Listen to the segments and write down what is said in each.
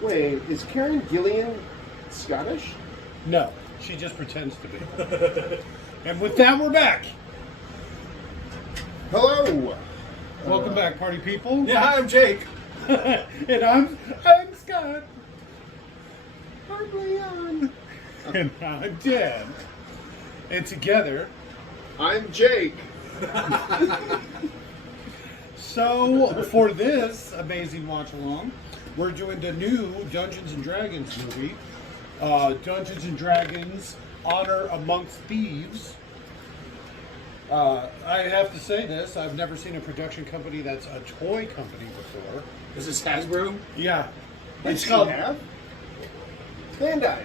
Wait, is Karen Gillian Scottish? No, she just pretends to be. And with that, we're back. Hello. Welcome back, party people. Yeah, hi, I'm Jake. And I'm Scott. I'm Leon. And I'm Dan. And together, I'm Jake. so for this amazing watch along, we're doing the new Dungeons and Dragons movie. Dungeons and Dragons Honor Amongst Thieves. I have to say this, I've never seen a production company that's a toy company before. Is this Hasbro? Yeah. It's called Bandai.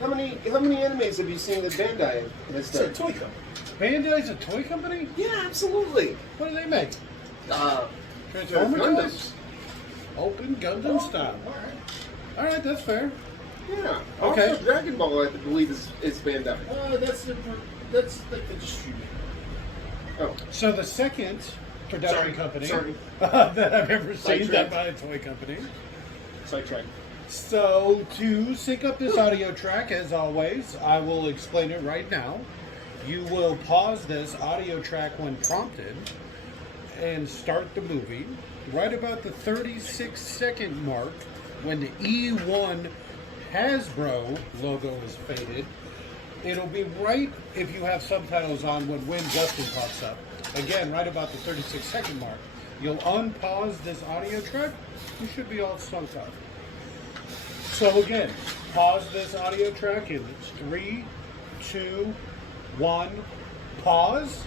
How many animes have you seen that Bandai has It's a done? toy company. Bandai's a toy company? Yeah, absolutely. What do they make? They're Transformer Gundams. toys? Open Gundam style. Alright, that's fair. Yeah. Okay. Also, Dragon Ball, I believe, is Bandai. That's like the distributor. Oh, So the second production Sorry, company sorry. that I've ever seen Sidetracked. done by a toy company. sidetrack. So to sync up this audio track, as always, I will explain it right now. You will pause this audio track when prompted and start the movie right about the 36-second mark when the eOne Hasbro logo is faded. It'll be right if you have subtitles on when Wind Gusting pops up. Again, right about the 36-second mark. You'll unpause this audio track. You should be all synced up. So again, pause this audio track in 3, 2, 1, pause.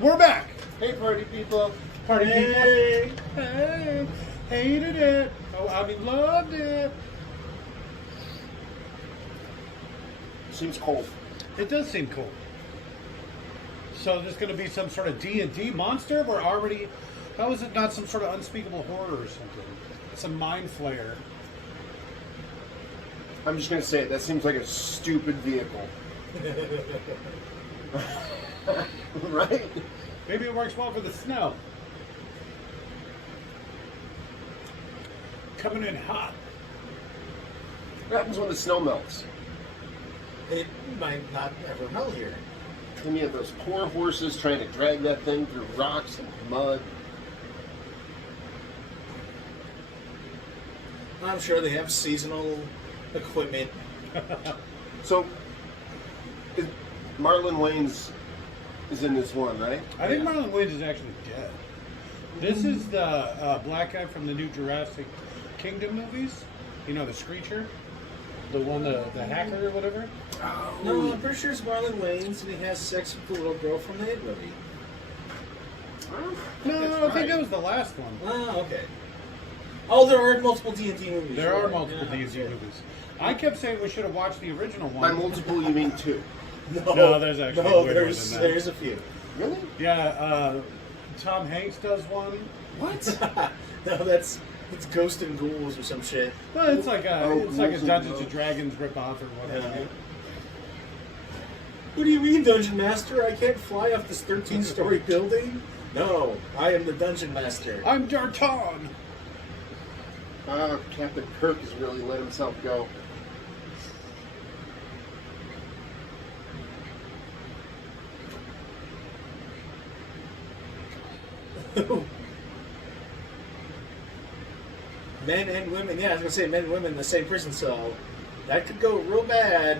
We're back. Hey, party people. Party Hey. people. Hey. Hated it. Oh, I mean, loved it. Seems cold. It does seem cool. So there's going to be some sort of D&D monster? We're already... How is it not some sort of unspeakable horror or something? Some mind flayer. I'm just gonna say it. That seems like a stupid vehicle. Right? Maybe it works well for the snow. Coming in hot. What happens when the snow melts? It might not ever melt here. And you have those poor horses trying to drag that thing through rocks and mud. I'm sure they have seasonal equipment. So, Marlon Wayans is in this one, right? I think Marlon Wayans is actually dead. This is the black guy from the new Jurassic Kingdom movies. You know, the Screecher? The one, the hacker or whatever? No, I'm pretty sure it's Marlon Wayans, and he has sex with the little girl from the It movie. No, I think that was the last one. Oh, okay. Oh, there are multiple D&D movies. There are right? multiple Yeah, D&D okay. movies. I kept saying we should have watched the original By one. multiple, you mean two. No, there's actually way more there's, than that. there's a few. Really? Yeah, Tom Hanks does one. What? No, it's Ghost and Ghouls or some shit. Well, it's like a Oh, it's like a Ghouls and Dungeons and Ghosts. Dragons ripoff or whatever. Yeah. What do you mean, Dungeon Master? I can't fly off this 13-story building? No, I am the Dungeon Master. I'm D'Arton. Captain Kirk has really let himself go. Men and women, yeah, I was going to say men and women in the same prison cell. That could go real bad.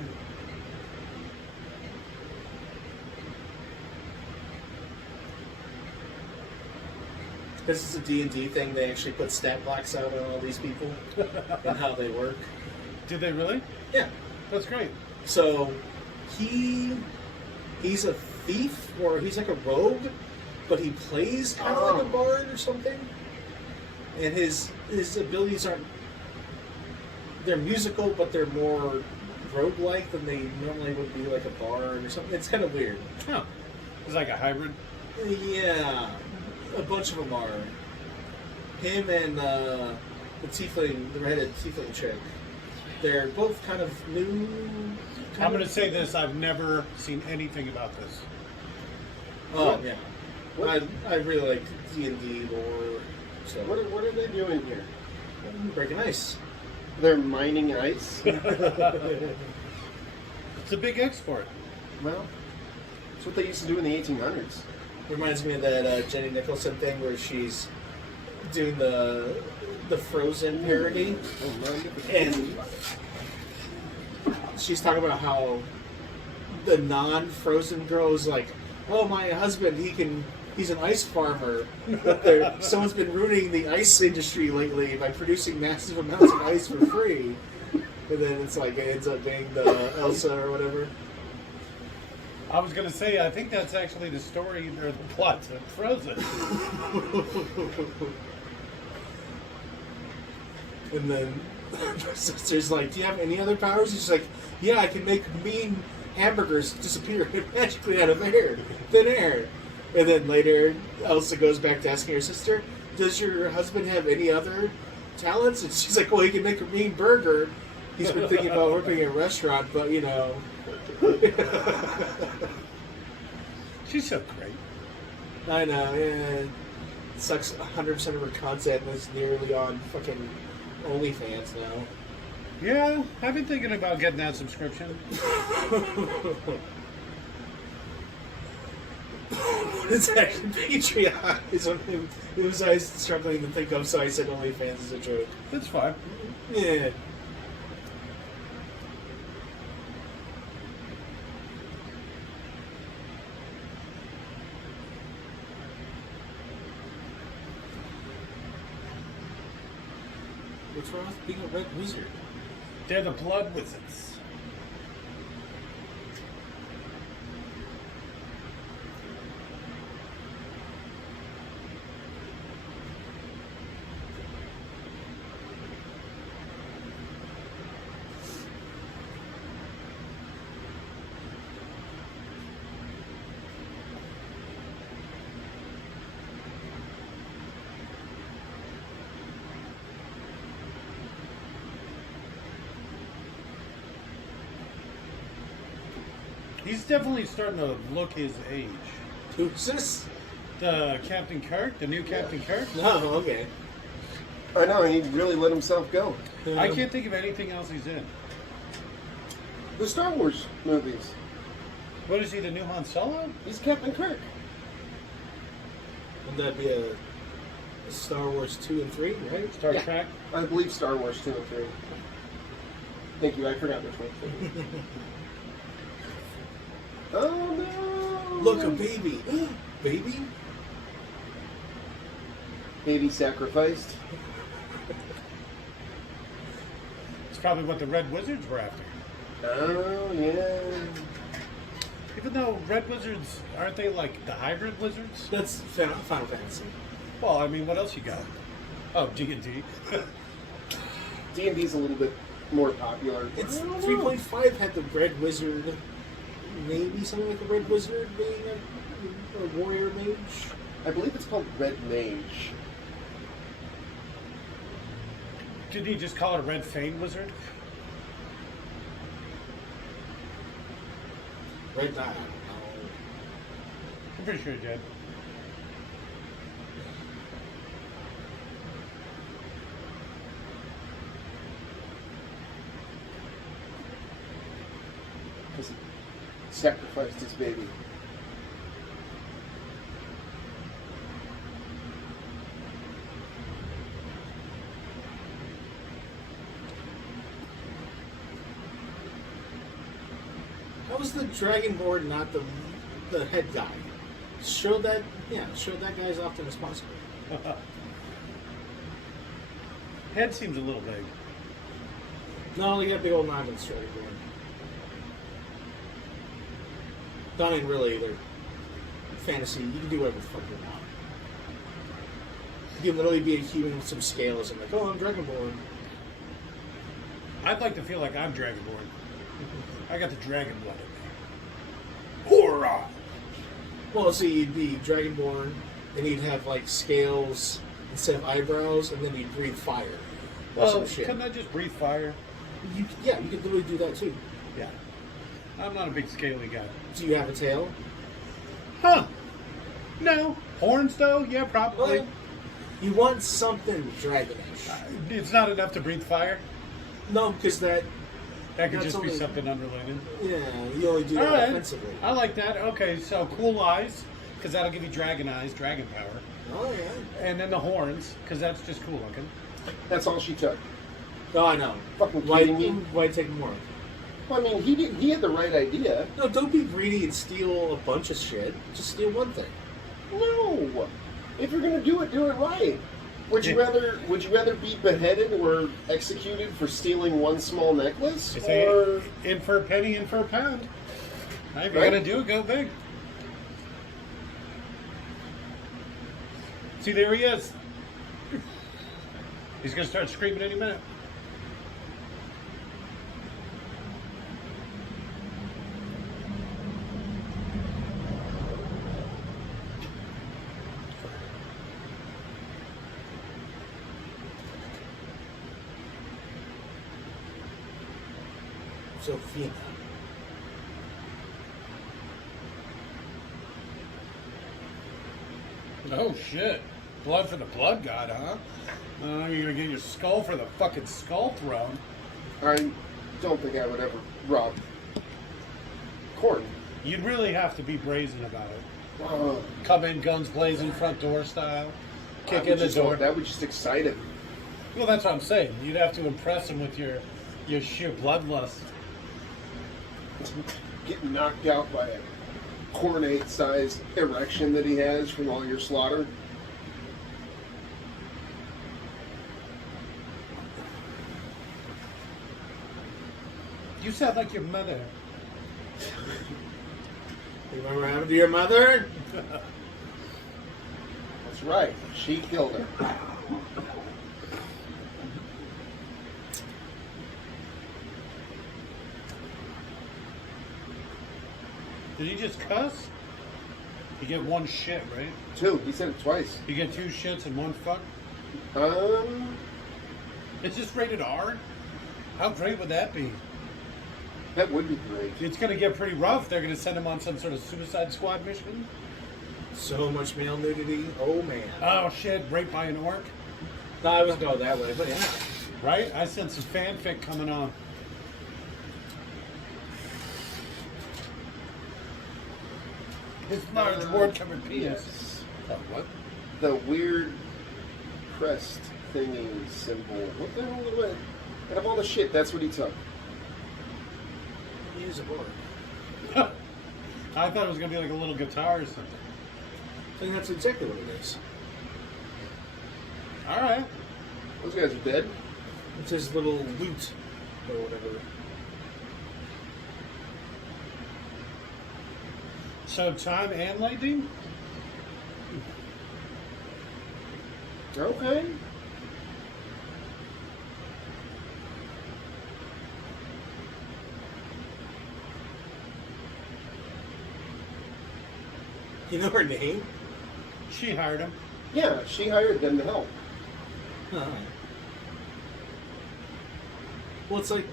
This is a D&D thing. They actually put stat blocks out on all these people and how they work. Did they really? Yeah. That's great. So he's a thief, or he's like a rogue, but he plays kind of like a bard or something. And his abilities aren't, they're musical, but they're more roguelike than they normally would be, like a bard or something. It's kind of weird. Oh, it's like a hybrid. Yeah, a bunch of them are. Him and the tiefling, the redheaded tiefling chick. They're both kind of new. I'm going to say this: I've never seen anything about this. Oh yeah, I really like D&D lore. So What are they doing here? breaking ice. They're mining ice. It's a big export. Well, that's what they used to do in the 1800s. Reminds me of that Jenny Nicholson thing where she's doing the Frozen parody, and she's talking about how the non-Frozen girl is like, "Oh, my husband, he's an ice farmer, but someone's been ruining the ice industry lately by producing massive amounts of ice for free." And then it's like it ends up being the Elsa or whatever. I was going to say, I think that's actually the story or the plot of Frozen. And then her sister's like, "Do you have any other powers?" She's like, "Yeah, I can make mean hamburgers disappear magically out of thin air." And then later, Elsa goes back to asking her sister, "Does your husband have any other talents?" And she's like, "Well, he can make a mean burger. He's been thinking about working at a restaurant, but you know." She's so great. I know, yeah. Sucks 100% of her content is nearly on fucking OnlyFans now. Yeah, I've been thinking about getting that subscription. It's actually Patreon. It was I was struggling to think of, so I said OnlyFans is a joke. That's fine. Yeah. What's wrong with being a red wizard? They're the blood wizards. He's definitely starting to look his age. Who's this? The Captain Kirk, the new Captain Kirk. Oh, okay. I know, and he really let himself go. I can't think of anything else he's in. The Star Wars movies. What is he, the new Han Solo? He's Captain Kirk. Would that be a Star Wars 2 and 3, right? Star Trek? I believe Star Wars 2 and 3. Thank you, I forgot which one. Oh no! Look, a baby. Baby? Baby sacrificed. It's probably what the Red Wizards were after. Oh yeah. Even though Red Wizards, aren't they like the hybrid wizards? That's Final Fantasy. Well, I mean, what else you got? Oh, D&D. D&D's a little bit more popular. It's I don't know. 3.5 had the Red Wizard, maybe something like a Red Wizard being a warrior mage. I believe it's called Red Mage. Did he just call it a Red Fane Wizard? Red Dial. I'm pretty sure he did. Because he sacrificed his baby. How was the Dragonborn not the head guy? Show that guy as often as possible. Head seems a little vague. No, you got big old noggins, Dragonborn. Not in really either. Fantasy, you can do whatever the fuck you want. You can literally be a human with some scales and like, oh, I'm Dragonborn. I'd like to feel like I'm Dragonborn. I got the dragon blood in me. Hurrah! Well, so you'd be Dragonborn, and you'd have like scales instead of eyebrows, and then you'd breathe fire. Or Well, some shit. couldn't I just breathe fire? You could literally do that too. Yeah. I'm not a big scaly guy. Do you have a tail? Huh. No. Horns, though? Yeah, probably. Well, You want something dragonish. It's not enough to breathe fire. No, because that That could That's just be only- something unrelated. yeah, you only do All that right. offensively. I like that. Okay, so cool eyes, because that'll give you dragon eyes, dragon power. Oh yeah. And then the horns, because that's just cool looking. That's all she took. Oh, I know. Fucking Why? kidding me? Why take more? Well, I mean, he had the right idea. No, don't be greedy and steal a bunch of shit. Just steal one thing. No, if you're gonna do it right. Would you rather be beheaded or executed for stealing one small necklace? They say Or in for a penny, in for a pound. If you're Right. gonna do it, go big. See, there he is. He's gonna start screaming any minute. Sophia. Oh shit! Blood for the blood god, huh? You're gonna get your skull for the fucking skull throne. I don't think I would ever rob corn. You'd really have to be brazen about it. Uh, Come in guns blazing, front door style. Kick I would in the just- door. That would just excite him. Well, that's what I'm saying. You'd have to impress him with your sheer bloodlust. Getting knocked out by a cornate-sized erection that he has from all your slaughter. You sound like your mother. Remember what happened to your mother? That's right. She killed her. Did he just cuss? You get one shit, right? Two. He said it twice. You get two shits and one fuck? Um, It's just rated R? How great would that be? that would be great. It's gonna get pretty rough. They're gonna send him on some sort of suicide squad mission. So much male nudity. Oh man. Oh shit, raped by an orc? No, I wasn't going that way, but yeah. Right? I sense some fanfic coming on. His large ward covered penis. Yes. Oh, what? The weird crest thingy symbol. What the hell was that? Out of all the shit, that's what he took. Use a board. I thought it was gonna be like a little guitar or something. I think that's exactly what it is. Alright. Those guys are dead. It's his little lute or whatever. So time and lightning? Okay. You know her name? She hired him. Yeah, she hired them to help. Huh. Well, it's like,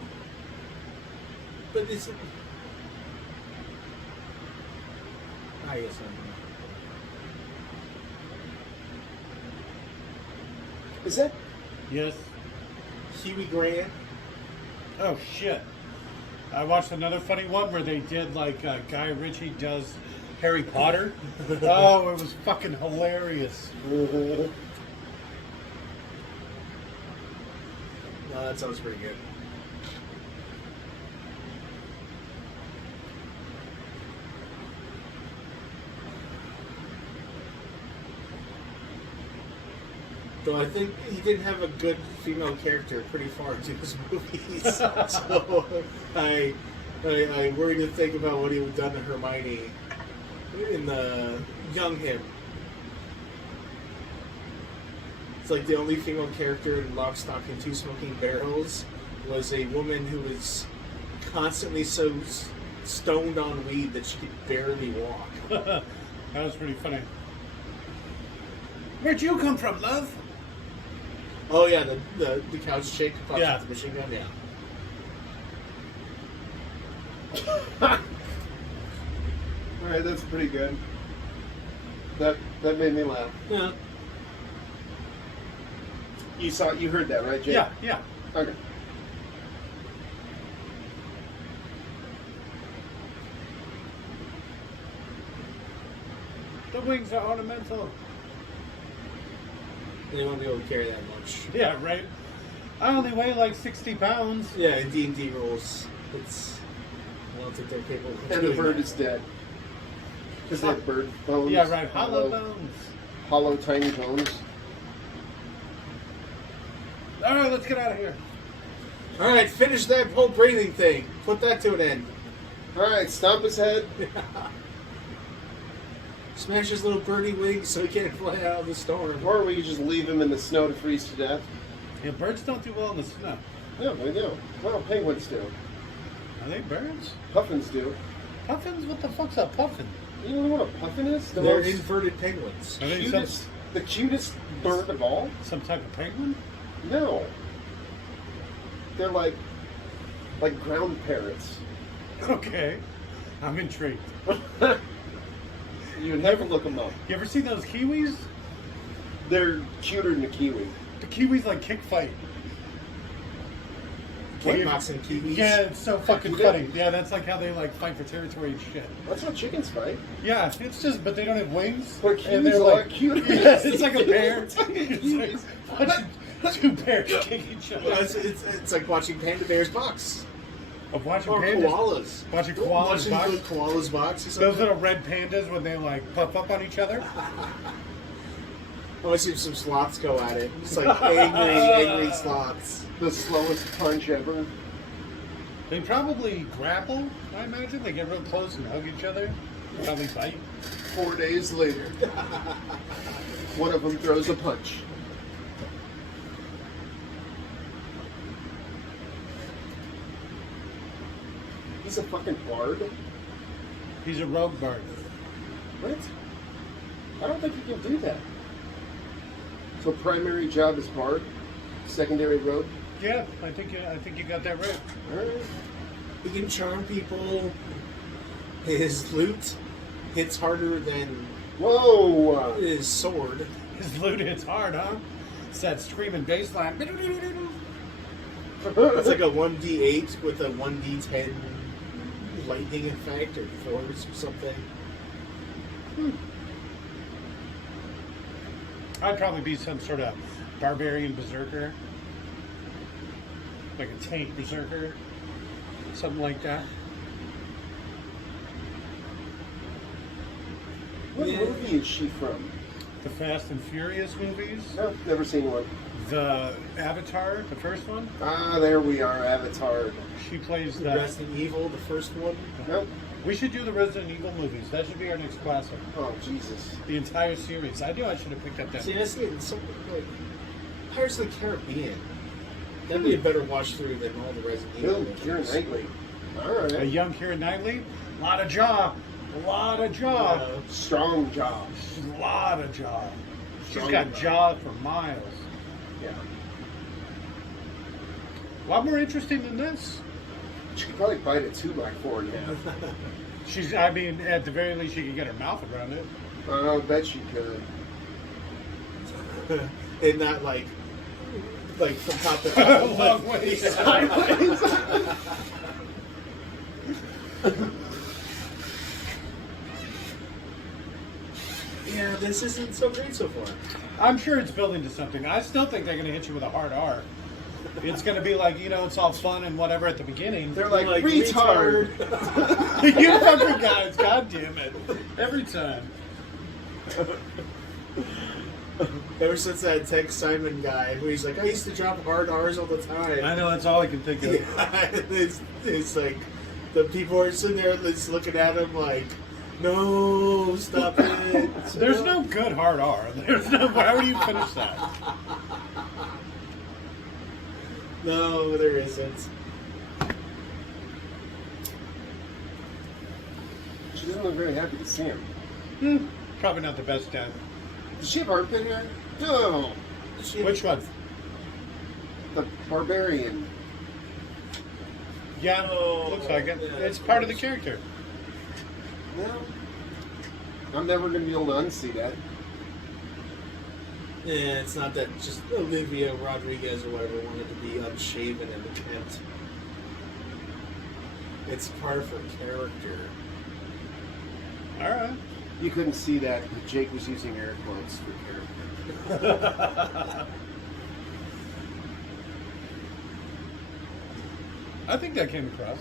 but it's. I guess not. Is that? Yes. Huey Grant. Oh shit. I watched another funny one where they did like Guy Ritchie does Harry Potter. Oh, it was fucking hilarious. No, that sounds pretty good. Though I think he didn't have a good female character pretty far into his movies, so I worry to think about what he would have done to Hermione in the young him. It's like the only female character in Lock, Stock, and Two Smoking Barrels was a woman who was constantly so stoned on weed that she could barely walk. That was pretty funny. Where'd you come from, love? Oh yeah, the couch chick who pops Yeah. out the machine gun. Yeah. Alright, that's pretty good. That made me laugh. Yeah. You heard that, right, Jake? Yeah. Okay. The wings are ornamental. They won't be able to carry that much. Yeah, right. I only weigh like 60 pounds. Yeah, in D&D rules, I don't think they're capable of And the doing bird that. is dead. Because they have bird bones. Yeah, right. Hollow bones. Hollow, tiny bones. All right, let's get out of here. All right, finish that whole breathing thing. Put that to an end. Alright, stomp his head. Smash his little birdie wings so he can't fly out of the storm. Or we could just leave him in the snow to freeze to death. Yeah, birds don't do well in the snow. Yeah, they do. Well, penguins do. Are they birds? Puffins do. Puffins? What the fuck's a puffin? You know what a puffin is? The They're most inverted penguins. Are they the cutest bird of all? some type of penguin? No. They're like ground parrots. Okay. I'm intrigued. You would never look them up. You ever seen those kiwis? They're cuter than a kiwi. The kiwis like kick fight. Kickboxing kiwis. Yeah, it's so fucking You did? funny. Yeah, that's like how they like fight for territory and shit. That's how chickens fight. Yeah, it's just, but they don't have wings. But and kiwis they're are like, like cute. yeah, it's like a bear. It's like It's like watching two bears kick each other. Well, it's like watching panda bears box. Of watching Or pandas. koalas. Watching koalas Watching box. the koalas box or Those something. little red pandas when they like puff up on each other. I want to see some sloths go at it. It's like angry sloths. The slowest punch ever. They probably grapple, I imagine. They get real close and hug each other. Probably fight. 4 days later, one of them throws a punch. He's a fucking bard. He's a rogue bard. What? I don't think you can do that. So primary job is bard, secondary rogue. Yeah, I think you got that right. Alright. He can charm people. His loot hits harder than Whoa! his sword. His loot hits hard, huh? It's that screaming bass line. It's like a 1d8 with a 1d10 lightning effect or force or something. I'd probably be some sort of barbarian berserker. Like a tank berserker. Something like that. What movie is she from? The Fast and Furious movies. No, never seen one. The Avatar, the first one. Ah, there we are, Avatar. She plays that. Resident Evil, the first one. Nope. We should do the Resident Evil movies. That should be our next classic. Oh, Jesus. The entire series. I should have picked up that. See, I see it in something like Pirates of the Caribbean. That'd be a better watch through than all the Resident Evil Bill, movies. Keira Knightley. A Alright. young Keira Knightley. A lot of jaw. A lot of jaw. Strong job. A lot of jaw. She's Strong got jaw for miles. Yeah. A lot more interesting than this. She could probably bite a 2x4 in half. I mean, at the very least, she could get her mouth around it. I bet she could. And not like from top to top. Long ways. Yeah, this isn't so great so far. I'm sure it's building to something. I still think they're going to hit you with a hard R. It's going to be like, it's all fun and whatever at the beginning. They're like retard. You fucking guys, god damn it. Every time. Ever since that Tex Simon guy, who he's like, I used to drop hard R's all the time. I know, that's all I can think of. Yeah, it's like the people are sitting there just looking at him like, no, stop it. There's no good hard R. Why would you finish that? No, there isn't. She doesn't look very happy to see him. Probably not the best dad. Does she have armpit hair? No. Which one? The barbarian. Yeah, looks like it. Yeah, It's part of the character. No. I'm never going to be able to unsee that. Yeah, it's not that just Olivia Rodriguez or whatever wanted to be unshaven and unkempt. It's part of her character. Alright. You couldn't see that, but Jake was using air quotes for character. I think that came across.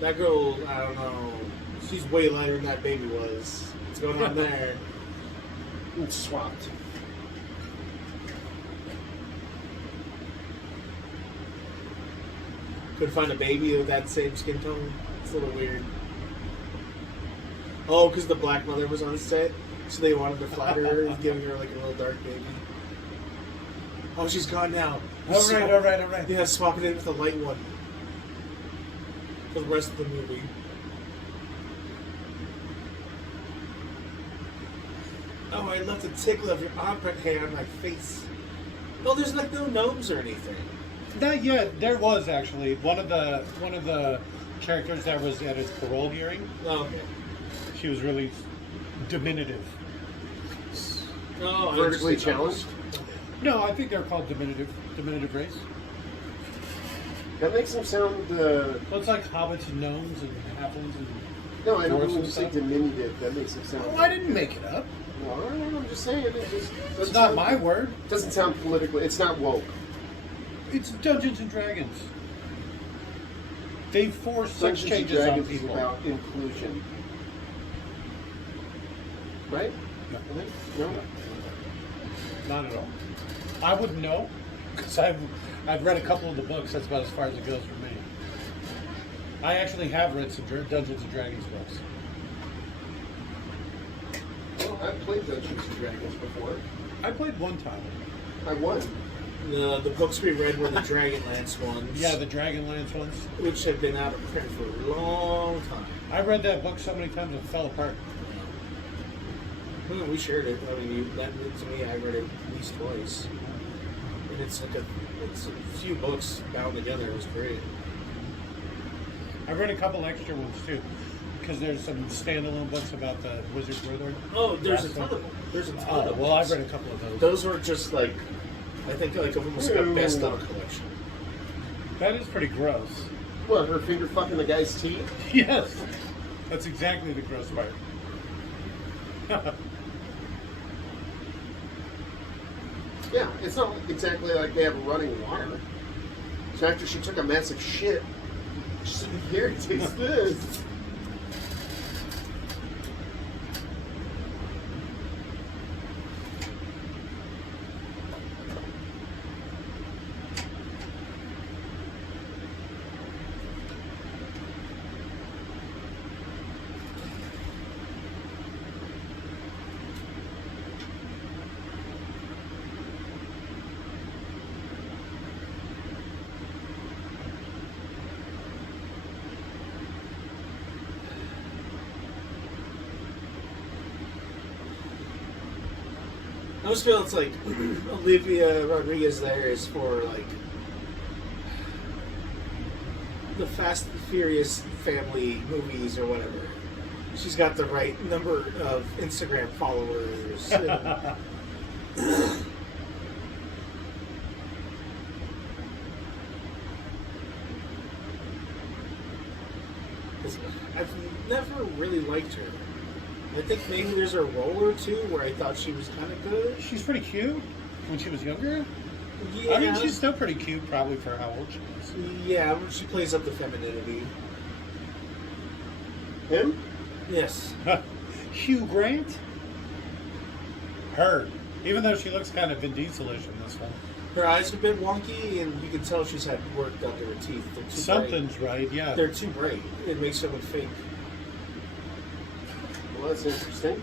That girl, I don't know. She's way lighter than that baby was. What's going on there? It's swapped. Couldn't find a baby with that same skin tone. It's a little weird. Oh, because the black mother was on set, so they wanted to flatter her, giving her like a little dark baby. Oh, she's gone now. All right. Yeah, swap it in with the light one for the rest of the movie. Oh, I love the tickle of your armpit hair on my face. Oh, there's like no gnomes or anything. Not yet. There was actually one of the characters that was at his parole hearing. Oh, okay. She was really diminutive. Oh, Vertically challenged? No, I think they're called diminutive race. That makes them sound. Well, it's like hobbits and gnomes and halflings and. No, I don't dwarves mean and to say stuff. diminutive. That makes them sound. Oh, I didn't make it up. No, I don't know, I'm just saying. It just It's not my word. Doesn't sound politically. It's not woke. It's Dungeons and Dragons. They force sex Dungeons and changes on Dragons is people. about inclusion, right? No. I think? No. Not at all. I wouldn't know because I've read a couple of the books. That's about as far as it goes for me. I actually have read some Dungeons and Dragons books. Well, I've played Dungeons and Dragons before. I played one time. I won. The books we read were the Dragonlance ones. Yeah, the Dragonlance ones. Which had been out of print for a long time. I read that book so many times it fell apart. We shared it. I mean, you lent it to me. I read it at least twice. And it's like it's a few books bound together. It was great. I read a couple extra ones too, because there's some standalone books about the Wizard Wizard. Oh, there's a ton of them. There's a ton of them. Well, I've read a couple of those. Those were just like, I think like almost like a best of collection. That is pretty gross. What, her finger fucking the guy's teeth? Yes, that's exactly the gross part. Yeah, it's not exactly like they have running water. So after she took a massive shit, she said, here, taste this. I just feel it's like Olivia Rodriguez there is for like the Fast and Furious family movies or whatever. She's got the right number of Instagram followers. I've never really liked her. I think maybe there's a role or two where I thought she was kind of good. She's pretty cute when she was younger. Yeah, I mean, she's still pretty cute, probably for how old she is. Yeah, she plays up the femininity. Him? Yes. Hugh Grant? Her. Even though she looks kind of Vin Diesel-ish in this one. Her eyes are a bit wonky, and you can tell she's had work done to her teeth. They're too Something's bright. right, yeah. They're too bright. It makes her look fake. Well, that's interesting.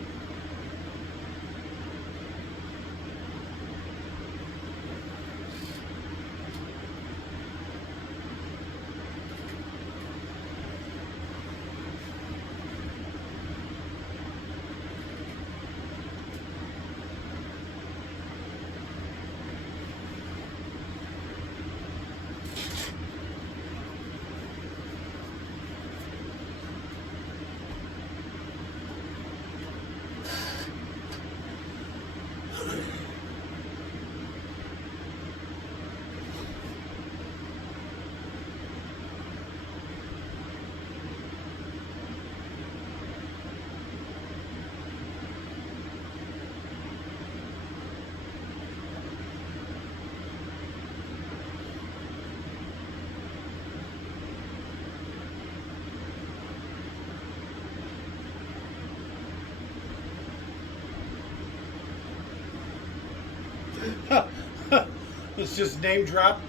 Let's just name drop.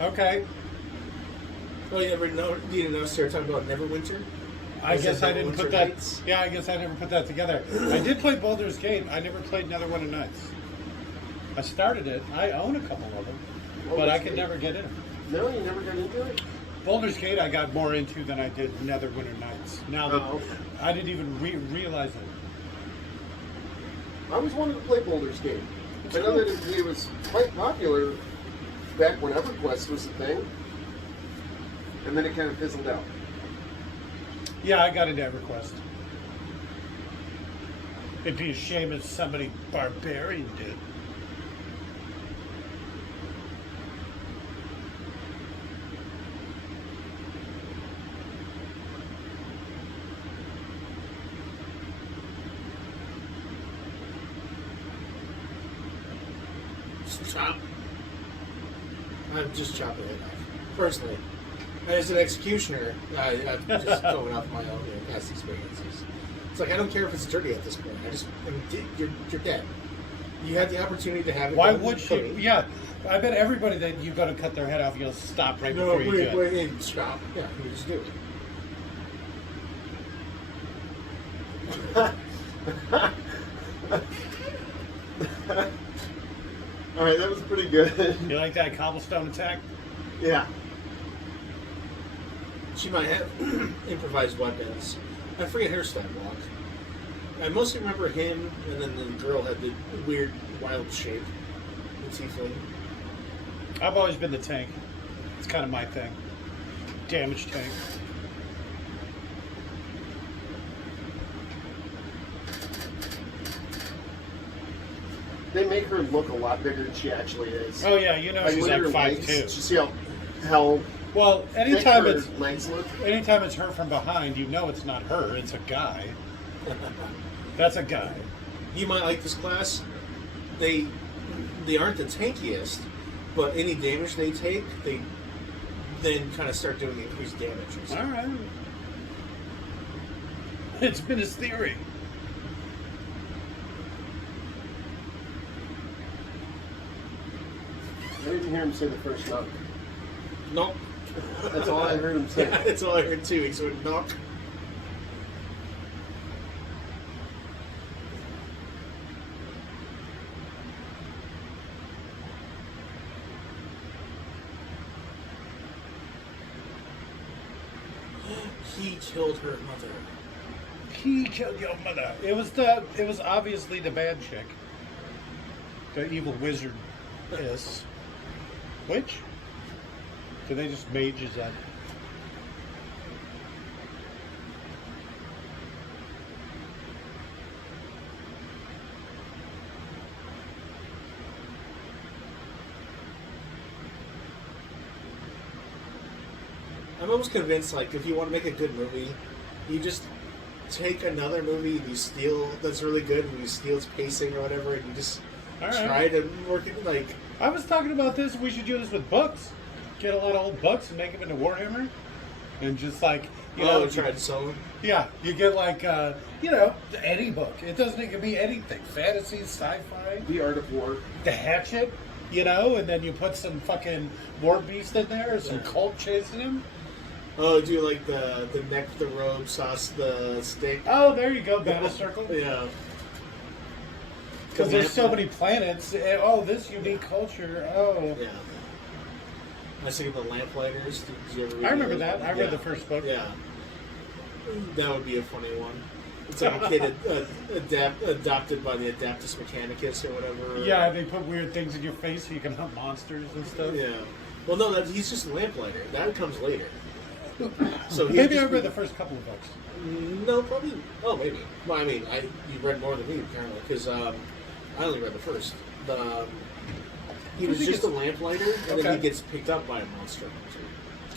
Okay. Oh, you didn't notice they were talking about Neverwinter? I guess I didn't put that. Nights? Yeah, I guess I never put that together. I did play Baldur's Gate. I never played Netherwinter Nights. I started it. I own a couple of them, but I could never get in them. No, you never got into it? Baldur's Gate I got more into than I did Netherwinter Nights. Now that I didn't even realize it. I always wanted to play Baldur's Gate. I know that it was quite popular back when EverQuest was a thing, and then it kind of fizzled out. Yeah, I got into EverQuest. It'd be a shame if somebody barbarian did. Chop. I'm just chopping it off. Personally, as an executioner, I'm just going off my own past experiences. It's like I don't care if it's dirty at this point. You're dead. You had the opportunity to have it. Why would you? Yeah, I bet everybody that you've got to cut their head off, you'll stop right before you do it. Wait, stop. Yeah, you just do it. All right, that was pretty good. You like that cobblestone attack? Yeah. She might have improvised weapons. I forget her stat block. I mostly remember him, and then the girl had the weird, wild shape. The tiefling. I've always been the tank. It's kind of my thing. Damage tank. They make her look a lot bigger than she actually is. Oh yeah, you know Like, she's look like at her 5'2". legs. You see how Well, thick anytime her it's legs look? her from behind, you know it's not her. It's a guy. That's a guy. You might like this class. They aren't the tankiest, but any damage they take, they then kind of start doing increased damage. Or something. All right. It's been his theory. I didn't hear him say the first knock. Nope. That's all I heard him say. Yeah, that's all I heard too. He went knock. He killed her mother. He killed your mother. It was obviously the bad chick. The evil wizard is. Which? Do they just mages that? I'm almost convinced, like, if you want to make a good movie, you just take another movie and you steal that's really good and you steal its pacing or whatever, and you just try to work it like. I was talking about this. We should do this with books. Get a lot of old books and make them into Warhammer, and just like try to sell them. Yeah, you get like any book. It doesn't. It can be anything. Fantasy, sci-fi. The Art of War. The Hatchet, and then you put some fucking war beast in there, or some cult chasing him. Oh, do like the neck, the robe, sauce, the steak. Oh, there you go, Battle Circle. Yeah. Because there's so many planets. Oh, this unique culture. Oh. Yeah. I see the Lamplighters. Did you ever read I remember those? that. I read the first book. Yeah. That would be a funny one. It's like a kid adopted by the Adaptus Mechanicus or whatever. Yeah, they put weird things in your face so you can hunt monsters and stuff. Yeah. Well, no, he's just a lamplighter. That comes later. So maybe I read the first couple of books. No, probably. Oh, maybe. Well, I mean, you read more than me apparently, because I only read the first. But he was just a lamplighter, and then he gets picked up by a monster hunter.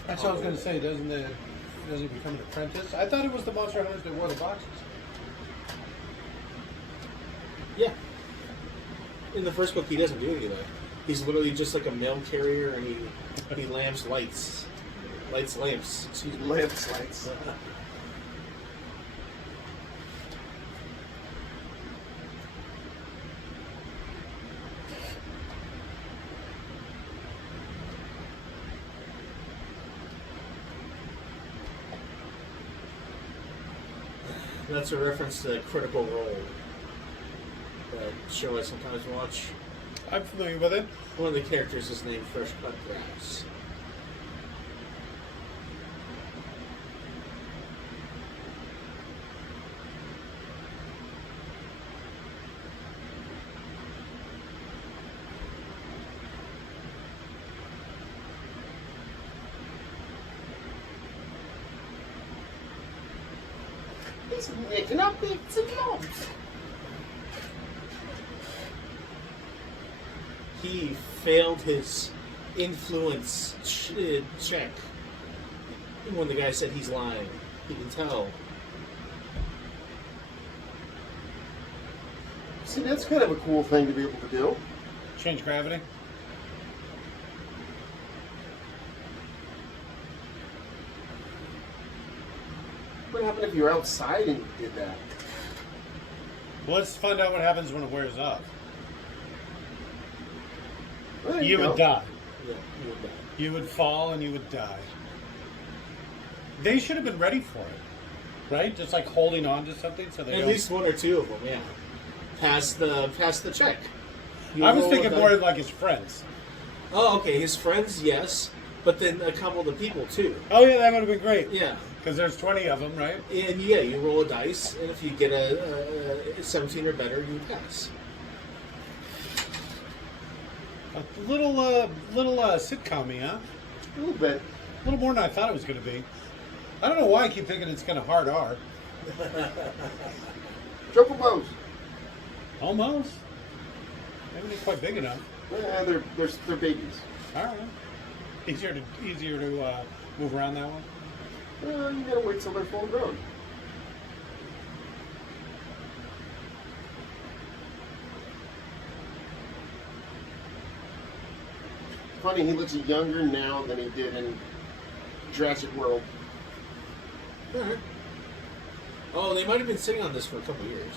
That's what I was going to say. Doesn't he become an apprentice? I thought it was the monster hunters that wore the boxes. Yeah. In the first book, he doesn't do any of that. He's literally just like a mail carrier, and he lamps lights. Lights lamps. Excuse me. Lamps lights. That's a reference to Critical Role. That show I sometimes watch. I'm familiar with it. One of the characters is named Fresh Cut Grass. He's making up bits and bobs. He failed his influence check when the guy said he's lying. He can tell. See, that's kind of a cool thing to be able to do. Change gravity. What happened if you're outside and you did that? Well, let's find out what happens when it wears off. Well, there You go. would die. Yeah, he would die. You would fall and you would die. They should have been ready for it, right? Just like holding on to something so they At don't... least one or two of them, yeah. Pass the check. You I was roll thinking with more that- like his friends. Oh, okay, his friends, yes, but then a couple of the people too. Oh yeah, that would have been great. Yeah, Because there's 20 of them, right? and yeah, you roll a dice, and if you get a 17 or better, you pass. A little sitcom-y, huh? A little bit. A little more than I thought it was going to be. I don't know why I keep thinking it's going to hard R. Triple bows. Almost. Maybe they're quite big enough. Yeah, they're babies. All right. Easier to move around that one. You gotta wait till they're full grown. Funny, he looks younger now than he did in Jurassic World. Alright. Oh, they might have been sitting on this for a couple of years.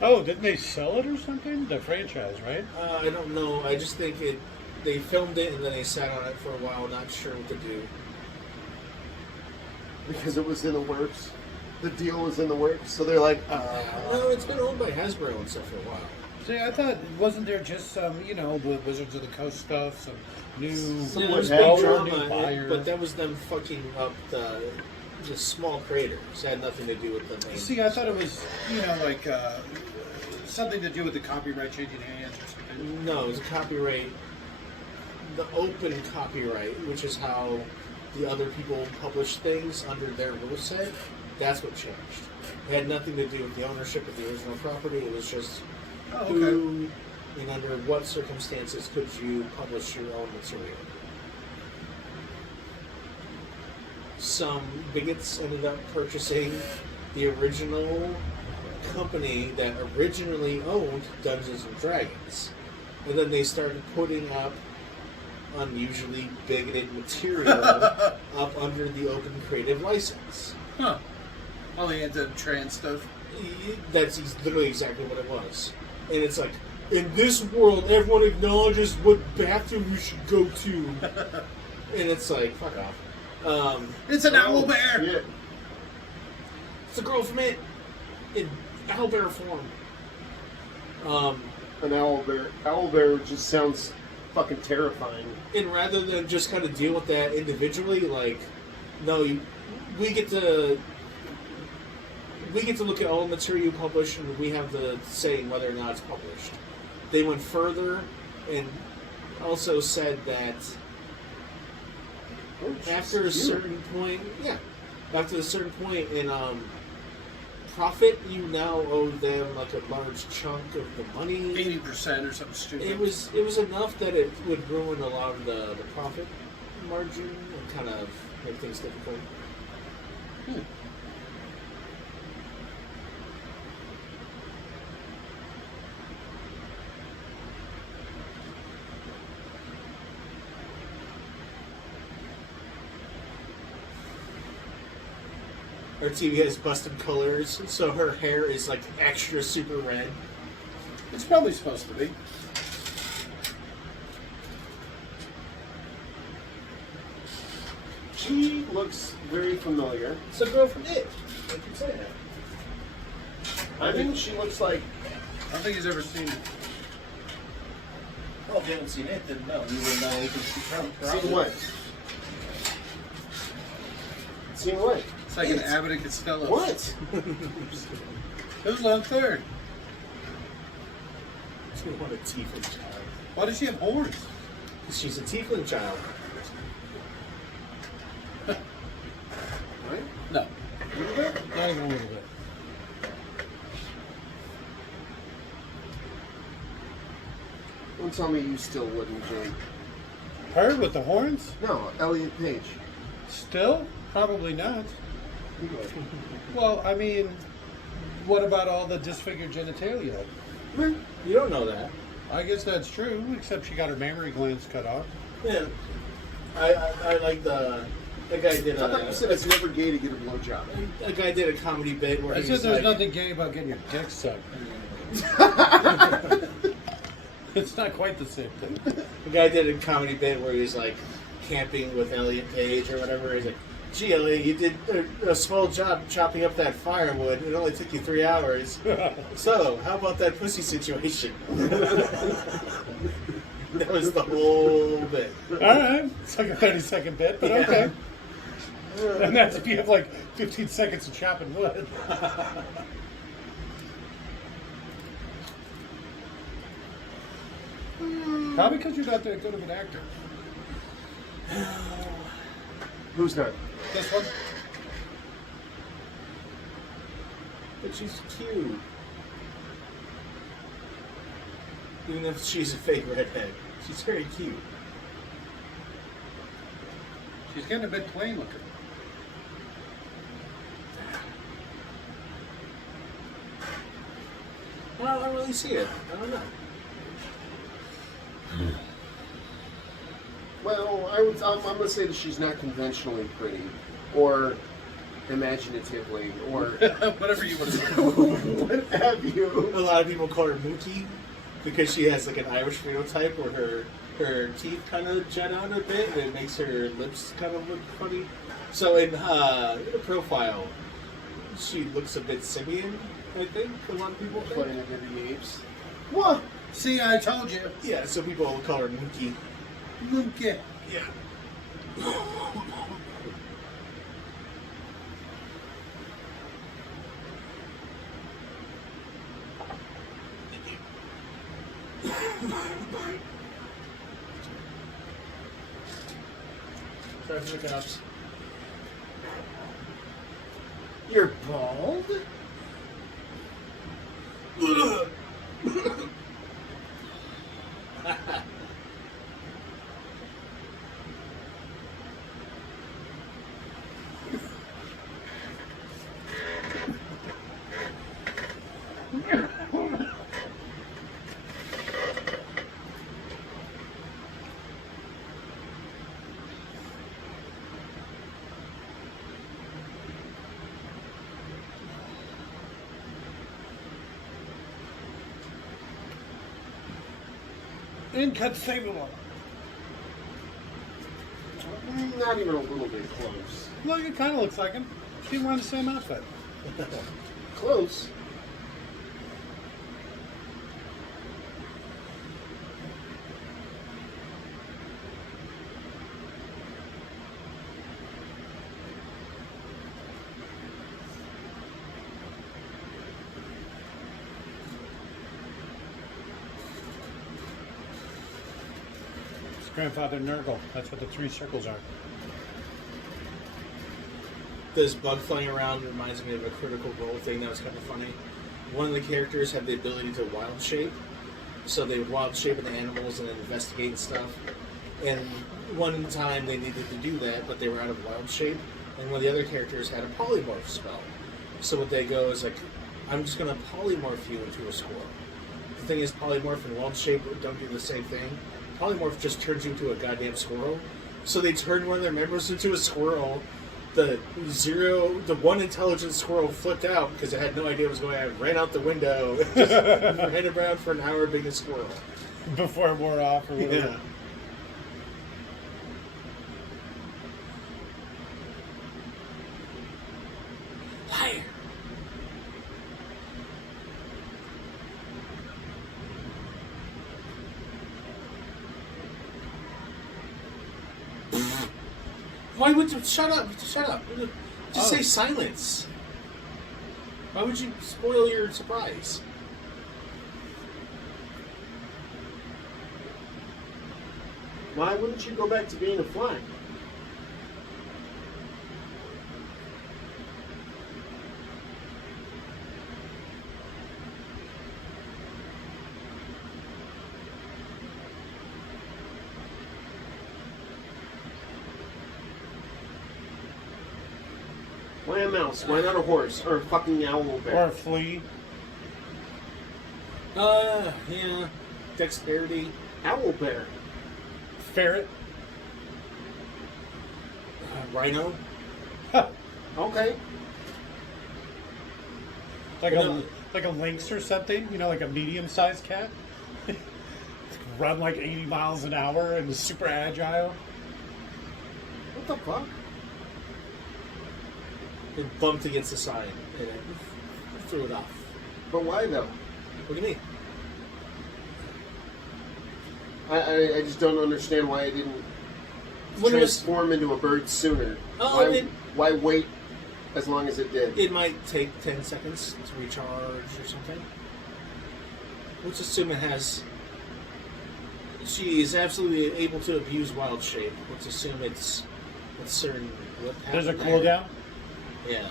Oh, didn't they sell it or something? The franchise, right? I don't know. I just think they filmed it and then they sat on it for a while, not sure what to do. Because it was in the works. The deal was in the works. So they're like, No, it's been owned by Hasbro and stuff for a while. See, I thought, wasn't there just some, the Wizards of the Coast stuff, some new, Some Yeah, there was big big drama, drama, new buyer. but that was them fucking up the small creators. It had nothing to do with the main. See, I thought it was, like something to do with the copyright changing hands or something. No, it was a copyright, the open copyright, which is how the other people publish things under their rule set. That's what changed. It had nothing to do with the ownership of the original property. It was just who and under what circumstances could you publish your own material. Some bigots ended up purchasing the original company that originally owned Dungeons and Dragons. And then they started putting up unusually bigoted material up under the open creative license. Huh. All the anti-trans stuff. That's literally exactly what it was. And it's like, in this world, everyone acknowledges what bathroom you should go to. And it's like, fuck off. It's an owl bear! shit. It's a girl from it in owlbear form. An owl bear. Owl bear just sounds fucking terrifying. And rather than just kind of deal with that individually, like, no, we get to look at all the material you publish, and we have the say in whether or not it's published. They went further and also said that after a certain point, after a certain point in profit, you now owe them like a large chunk of the money. 80% or something stupid. It was enough that it would ruin a lot of the profit margin and kind of make things difficult. Our TV has busted colors, so her hair is like extra super red. It's probably supposed to be. She looks very familiar. It's a girl from It. I can say that. I think she looks like. I don't think he's ever seen it. Well, if you haven't seen It, then no, you wouldn't know anything from Seen what? Seen what? It's like an Abbott and Costello. What? Who's left third? What a tiefling child. Why does she have horns? She's a tiefling child. Right? No. A little bit? Not even a little bit. Don't tell me you still wouldn't, Jane. Her with the horns? No, Elliot Page. Still? Probably not. You would. Well, I mean, what about all the disfigured genitalia? You don't know that. I guess that's true, except she got her mammary glands cut off. Yeah. I like the guy did I thought you said it's never gay to get a blowjob. a guy did a comedy bit where I he said was there's like, nothing gay about getting your dick sucked. It's not quite the same thing. the guy did a comedy bit where he was like camping with Elliot Page or whatever. He's like, "Gee, Elliot, you did a small job chopping up that firewood. It only took you 3 hours. So, how about that pussy situation?" That was the whole bit. Alright, it's like a 30-second bit, but okay. And that's if you have like 15 seconds of chopping wood. Probably because you're not that good of an actor. Who's not? This one? But she's cute. Even if she's a fake redhead, she's very cute. She's getting a bit plain looking. Well, I don't really see it. I don't know. Well, I'm going to say that she's not conventionally pretty, or imaginatively, or Whatever you want to say. what have you. A lot of people call her Mookie because she has like an Irish phenotype where her teeth kind of jut out a bit and it makes her lips kind of look funny. So in her profile, she looks a bit simian, I think. A lot of people think. Planet of the Apes. What? See, I told you. Yeah, so people will call her Mookie. Okay. Yeah. Sorry for the cups. You're bald? Inconceivable. Not even a little bit close. Look, it kind of looks like him. She wearing the same outfit. Close. It's Grandfather Nurgle. That's what the 3 circles are. This bug flying around reminds me of a Critical Role thing that was kind of funny. One of the characters had the ability to wild shape, so they wild shape into animals and then investigate and stuff. And one time they needed to do that, but they were out of wild shape, and one of the other characters had a polymorph spell. So what they go is like, I'm just going to polymorph you into a squirrel. The thing is, polymorph and wild shape don't do the same thing. Polymorph just turns you into a goddamn squirrel. So they turned one of their members into a squirrel. The one intelligent squirrel flipped out because it had no idea what was going on. Ran out the window, and just ran around for an hour being a squirrel. Before it wore off or whatever. Yeah. Why would you... Shut up. Shut up. Just Oh. say silence. Why would you spoil your surprise? Why wouldn't you go back to being a fly? Why a mouse? Why not a horse? Or a fucking owl Or bear? a flea. Yeah. Dexterity. Owl bear. Ferret. Rhino. Okay. Like No. like a lynx or something, you know, like a medium-sized cat. Run like 80 miles an hour and is super agile. What the fuck? It bumped against the sign and it threw it off. But why though? What do you mean? I just don't understand why it didn't When it was- transform into a bird sooner. Oh, why wait as long as it did? It might take 10 seconds to recharge or something. Let's assume it has... She is absolutely able to abuse wild shape. Let's assume it's a certain... what There's a happened there. cooldown. Yeah.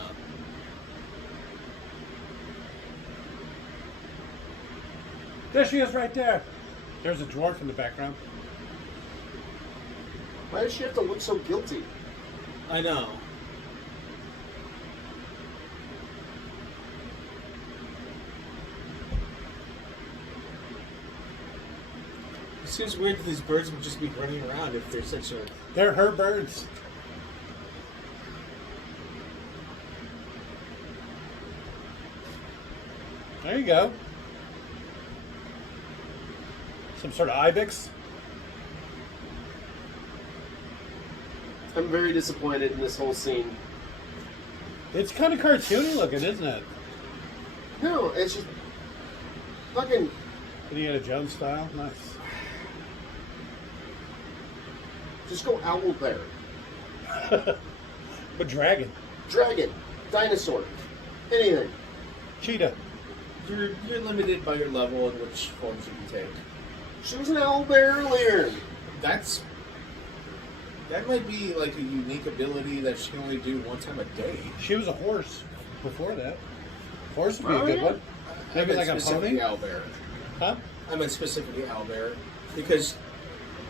There she is right there. There's a dwarf in the background. Why does she have to look so guilty? I know. It seems weird that these birds would just be running around if they're such a... They're her birds. There you go. Some sort of ibex. I'm very disappointed in this whole scene. It's kind of cartoony looking, isn't it? No, it's just fucking. Indiana Jones style. Nice. Just go owl bear, But dragon. dragon, dinosaur, anything. Cheetah. You're limited by your level and which forms you can take. She was an owl bear earlier. That might be like a unique ability that she can only do one time a day. She was a horse before that. Horse would be Oh, a good yeah. one. Maybe like a specifically pony? owlbear. Huh? I meant specifically owlbear because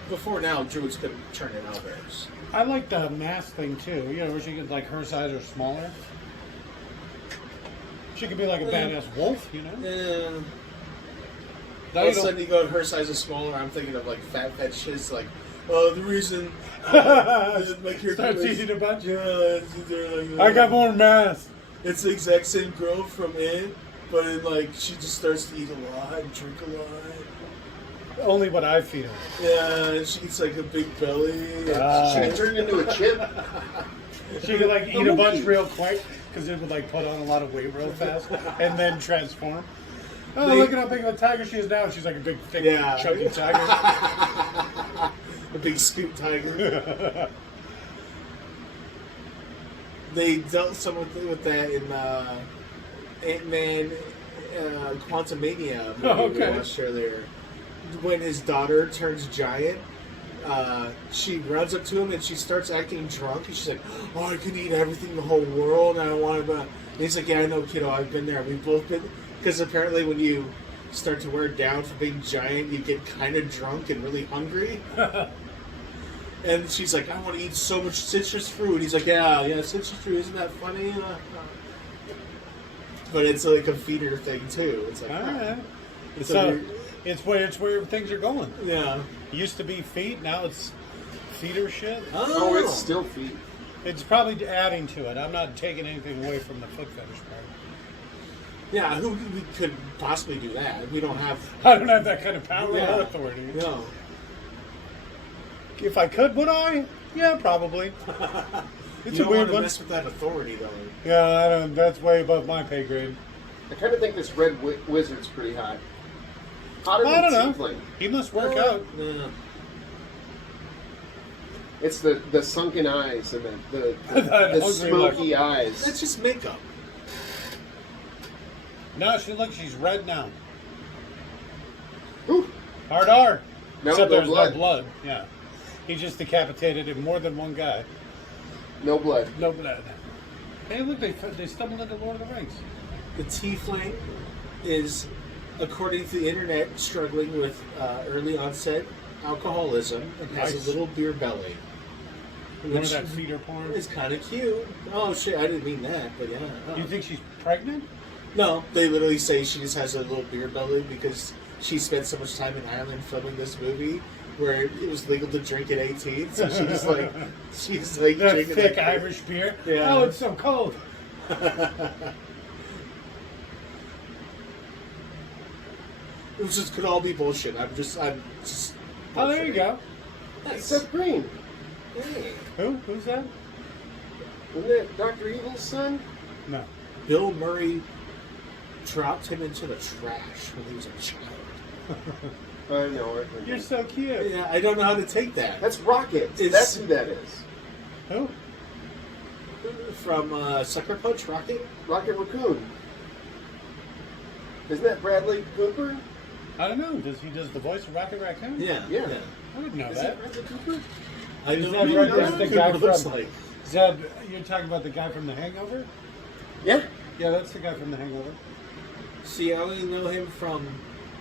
before now druids couldn't turn in owlbears. I like the mask thing too. You know, where she could like her size or smaller. She could be like a badass wolf, you know. All Now of you a sudden don't- you go, her size is smaller. I'm thinking of like fat fetishes, like, oh, the reason my character Starts was- eating a bunch. Yeah, they're like, I got more mass. It's the exact same girl from it, but it, like she just starts to eat a lot and drink a lot. Only what I feed her. Yeah, and she eats like a big belly. Ah. She can turn into a chip. She could like eat a bunch real quick because it would like put on a lot of weight real fast and then transform. Oh, They- look at how big of a tiger she is now. She's like a big, thick, Yeah. chunky tiger. A big scoop tiger. They dealt some with that in Ant-Man Quantumania movie Okay. we watched earlier. When his daughter turns giant, she runs up to him and she starts acting drunk. And she's like, "Oh, I can eat everything in the whole world, and I want to." And he's like, "Yeah, I know, kiddo. I've been there. We've both been." Because apparently, when you start to wear down for being giant, you get kind of drunk and really hungry. And she's like, "I want to eat so much citrus fruit." And he's like, "Yeah, citrus fruit. Isn't that funny?" But it's like a feeder thing too. It's like, Alright. it's So a weird, it's where things are going. yeah. It used to be feet, now it's feeder shit. Oh, it's still feet. It's probably adding to it. I'm not taking anything away from the foot fetish part. Yeah, who we could possibly do that? We don't have. I don't have that kind of power Yeah. or authority. No. If I could, would I? Yeah, probably. It's You a don't weird want to one. mess with that authority, though. Yeah, I don't, that's way above my pay grade. I kind of think this red wizard's pretty hot. Hotter I than don't know. Tiefling. He must work out. Yeah. It's the sunken eyes and the That hungry smoky look. eyes. That's just makeup. No, she's red now. Ooh. Hard R. No, Except no there's blood. no blood. Yeah. He just decapitated more than one guy. No blood. No blood. Hey, look, they stumbled into Lord of the Rings. The tiefling is, according to the internet, struggling with early onset alcoholism and has Nice. a little beer belly. Remember that feeder porn? Is kind of cute. Oh shit, I didn't mean that, but yeah. You think she's pregnant? No, they literally say she just has a little beer belly because she spent so much time in Ireland filming this movie where it was legal to drink at 18. So she's like That drinking thick like- Irish beer? Yeah. Oh, it's so cold. Which just could all be bullshit. I'm just. Oh, there you go. It's Seth Green. Hey. Who's that? Isn't that Dr. Evil's son? No. Bill Murray dropped him into the trash when he was a child. I know. You're so cute. Yeah, I don't know how to take that. That's Rocket. It's- That's who that is. Who? From Sucker Punch, Rocket? Rocket Raccoon. Isn't that Bradley Cooper? I don't know. Does he does the voice of Rocket Raccoon? Yeah. Yeah. I would know Is that. it Bradley Cooper? I Is know that who right? Bradley That's the Cooper guy looks from- like. Zeb, you're talking about the guy from The Hangover? Yeah. Yeah, that's the guy from The Hangover. See, I only know him from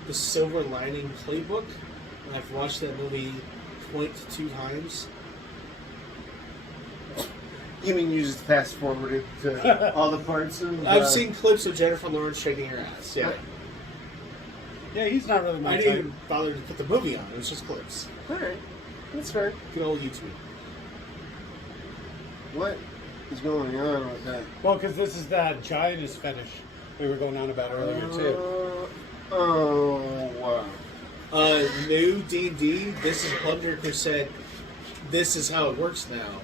the Silver Lining Playbook. And I've watched that movie 22 times. You mean you just fast forwarded to all the parts of... I've seen clips of Jennifer Lawrence shaking her ass. Yeah. Yeah, he's not really I my didn't type. even bother to put the movie on. It was just clips. Alright. That's fair. Good old YouTube. What is going on with that? Well, because this is that giantess fetish we were going on about earlier, too. Oh, wow. New D&D, this is 100%, this is how it works now.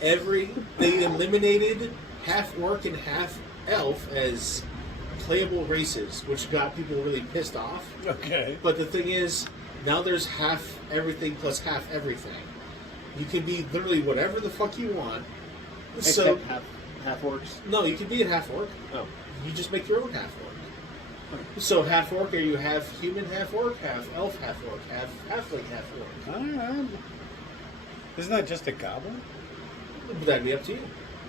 They eliminated half orc and half elf as playable races, which got people really pissed off. Okay. But the thing is, now there's half everything plus half everything. You can be literally whatever the fuck you want. So, Except half orcs. no, you can be a half orc. Oh. You just make your own half orc. So half orc, are you half human, half orc, half elf, half orc, half halfling, half orc? Alright. Isn't that just a goblin? But that'd be up to you.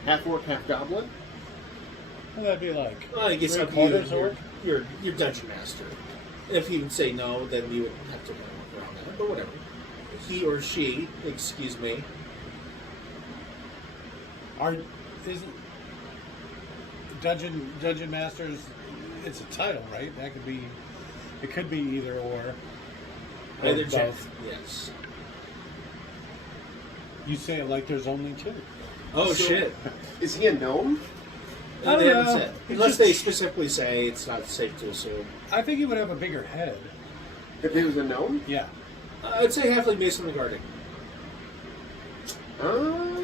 Half orc, half goblin? Well, that'd be like Well, I guess up to three-quarters you. orc. You're dungeon master. If he would say no, then you would have to kind of work around that. But whatever. He or she, excuse me. Isn't Dungeon Masters? It's a title, right? That could be. It could be either or. Either both. both. Yes. You say it like there's only two. Oh So- shit. Is he a gnome? I They don't haven't know. said. It's Unless just- they specifically say it's not safe to assume. I think he would have a bigger head. If he was a gnome? Yeah. I'd say halfling based on the garden. Oh.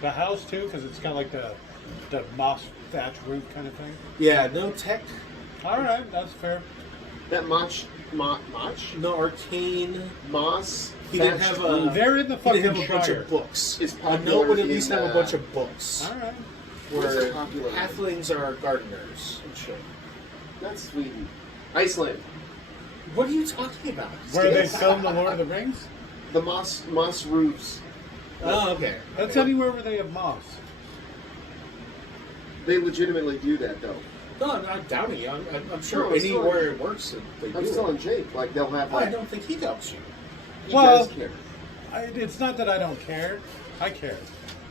The house too, because it's got like the moss thatch roof kind of thing. Yeah, no tech, All right, that's fair. That Mach? no arcane. Moss? He didn't thatched have a- roof They're in the He fucking didn't have a bunch Shire. of books. Is A popular gnome would at least in, have a bunch of books. All right. Where's Where it popular? halflings are gardeners and shit. That's Sweden. Iceland. What are you talking about? Where they filmed the Lord of the Rings? The moss roofs. Oh, okay. That's anywhere where they have moss. They legitimately do that, though. No, I'm not doubting you. I'm sure No, it's anywhere it works, they do I'm it. telling Jake. Like, they'll have, I like... don't think he helps you. He Well- does care. It's not that I don't care. I care.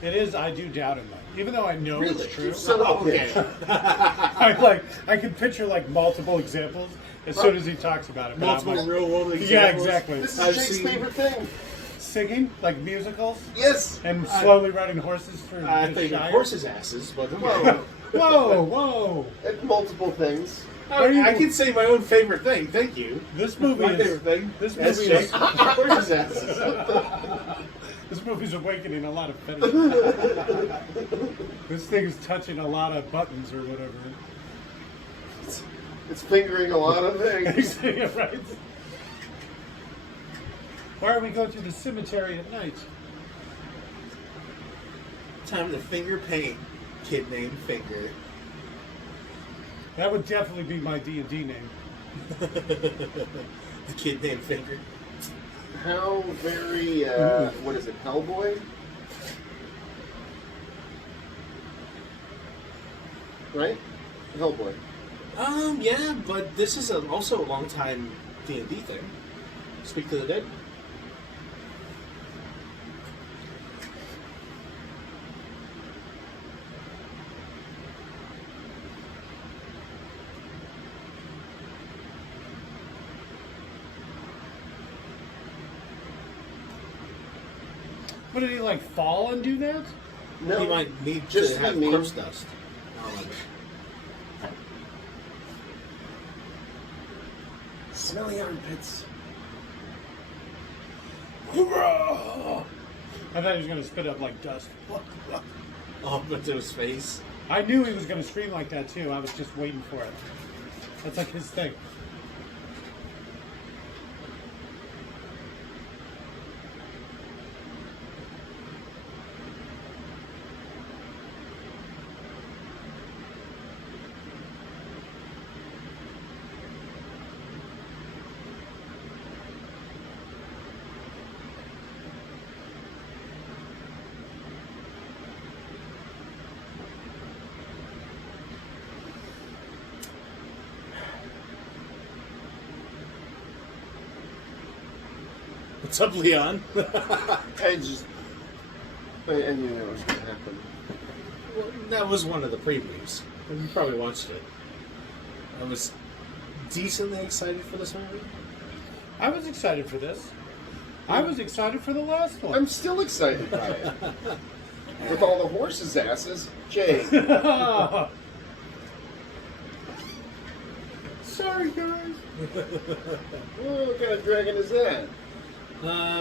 It is I do doubt him though. Even though I know Really? it's true. Son of a Okay. bitch. I can picture like multiple examples as soon as he talks about it. but I'm Multiple like, real world examples. Yeah, exactly. This is I've Jake's seen- favorite thing. Singing like musicals Yes. and slowly riding horses through I the think Shire. horses' asses, but Whoa. Whoa, whoa! And multiple things. I can say my own favorite thing. Thank you. This movie My is favorite thing. this That's movie is Jake. Horses' asses. this movie's awakening a lot of fetishes. This thing is touching a lot of buttons or whatever. It's fingering a lot of things. Yeah, right. Why are we going to the cemetery at night? Time to finger paint. Kid named Finger. That would definitely be my D&D name. The kid named Finger. How very, what is it, Hellboy? Right? Hellboy. Yeah, but this is also a long time D&D thing. Speak to the Dead. What, did he like fall and do that? No, He might need just to have me. corpse dust. Smelly armpits. I thought he was going to spit up like dust. Oh, but to his face. I knew he was going to scream like that too. I was just waiting for it. That's like his thing. What's up, Leon? I knew that was going to happen. Well, that was one of the previews. You probably watched it. I was decently excited for this movie. I was excited for this. I was excited for the last one. I'm still excited by it. With all the horses' asses. Jay. Sorry, guys. Oh, what kind of dragon is that?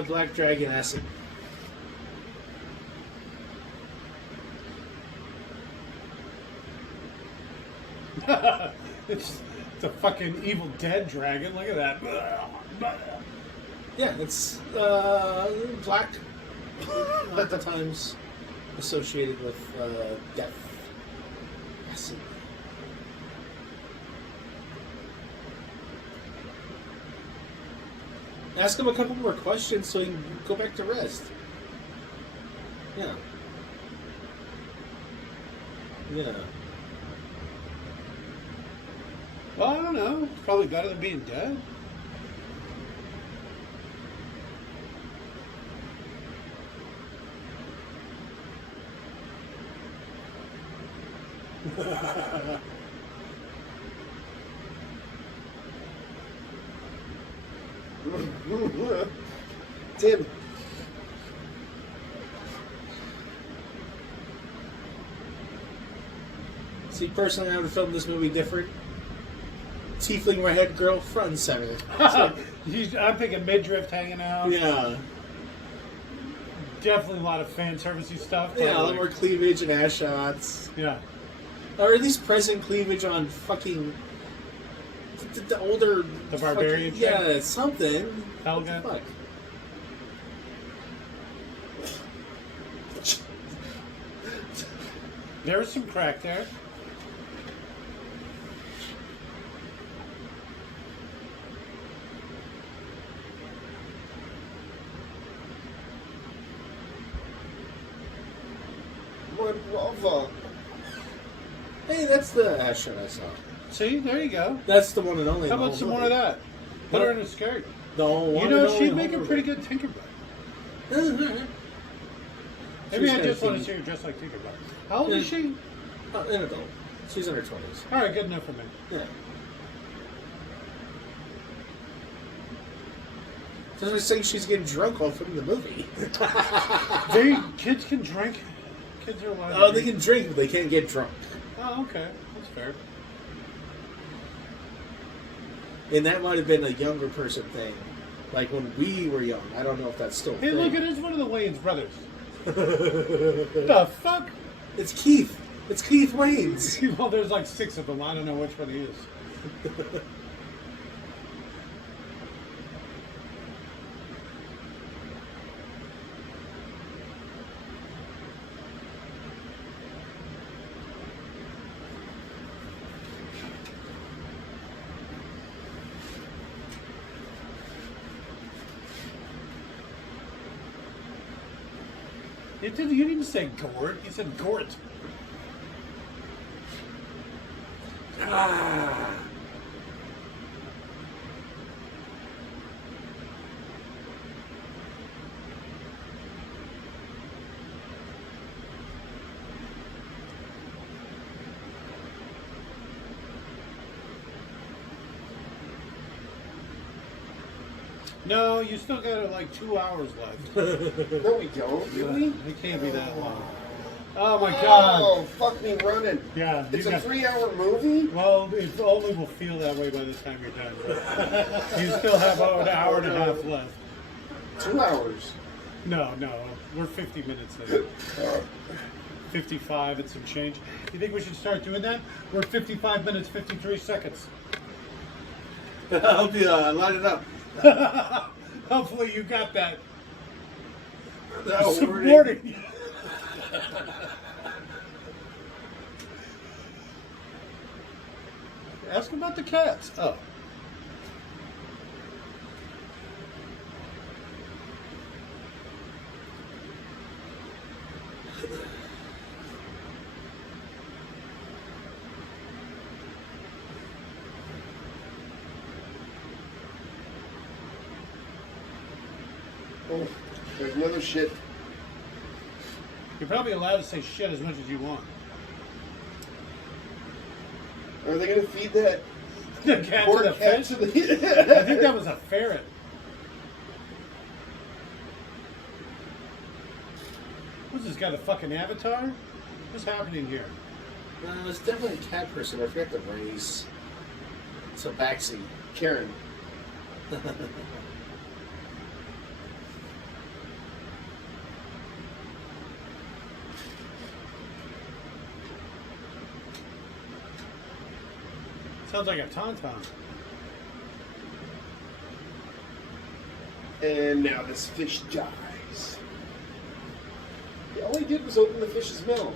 Black Dragon Acid. It's a fucking Evil Dead dragon. Look at that. Yeah, it's black. At the times associated with death. Acid. Ask him a couple more questions so he can go back to rest. Yeah. Yeah. Well, I don't know. It's probably better than being dead. Tim. See, personally, I would have filmed this movie different. Tiefling redhead girl front and center. I'm thinking midriff hanging out. Yeah. Definitely a lot of fan servicey stuff. Yeah, a but lot more cleavage and ass shots. Yeah. Or at least present cleavage on fucking the older... The barbarian fucking, chick? yeah, something. Helga? What the fuck? There was some crack there. My brother. Hey, that's the ass shot I saw. See, there you go. That's the one and only. How in the about some whole more of movie. that? Put her in a skirt. The one You and know, only she'd in the make a whole pretty movie. good Tinkerbell. She's Maybe I got just a want to thing. see her dressed like Tinkerbell. How old is she? An adult. She's in her 20s. All right, good enough for me. Yeah. Doesn't it say she's getting drunk while filming the movie? Kids can drink. Kids are allowed. Oh, to they drink. can drink, but they can't get drunk. Oh, okay, that's fair. And that might have been a younger person thing. Like when we were young. I don't know if that's still a Hey, thing. look, it is one of the Wayans brothers. The fuck? It's Keith. It's Keith Wayne's. Well, there's like 6 of them. I don't know which one he is. You didn't say Gort. You said Gort. Ah. No, you still got like 2 hours left. No, we don't. Do we? It can't be that long. Oh my god. Oh, fuck me running. Yeah. It's you a got- 3-hour movie? Well, it only will feel that way by the time you're done. But you still have an hour and a half left. 2 hours. No, we're 50 minutes in. 55 and some change. You think we should start doing that? We're 55 minutes, 53 seconds. I'll be line it up. Hopefully you got that. That Supporting. Ask about the cats. Oh. Oh, there's another shit. You're probably allowed to say shit as much as you want. Are they going to feed that The cat poor to the cat fish? to I the... think that was a ferret. What's this got a fucking avatar? What's happening here? It's definitely a cat person. I forget the race. It's a backseat. Karen. Sounds like a tauntaun. And now this fish dies. Yeah, all he did was open the fish's mouth.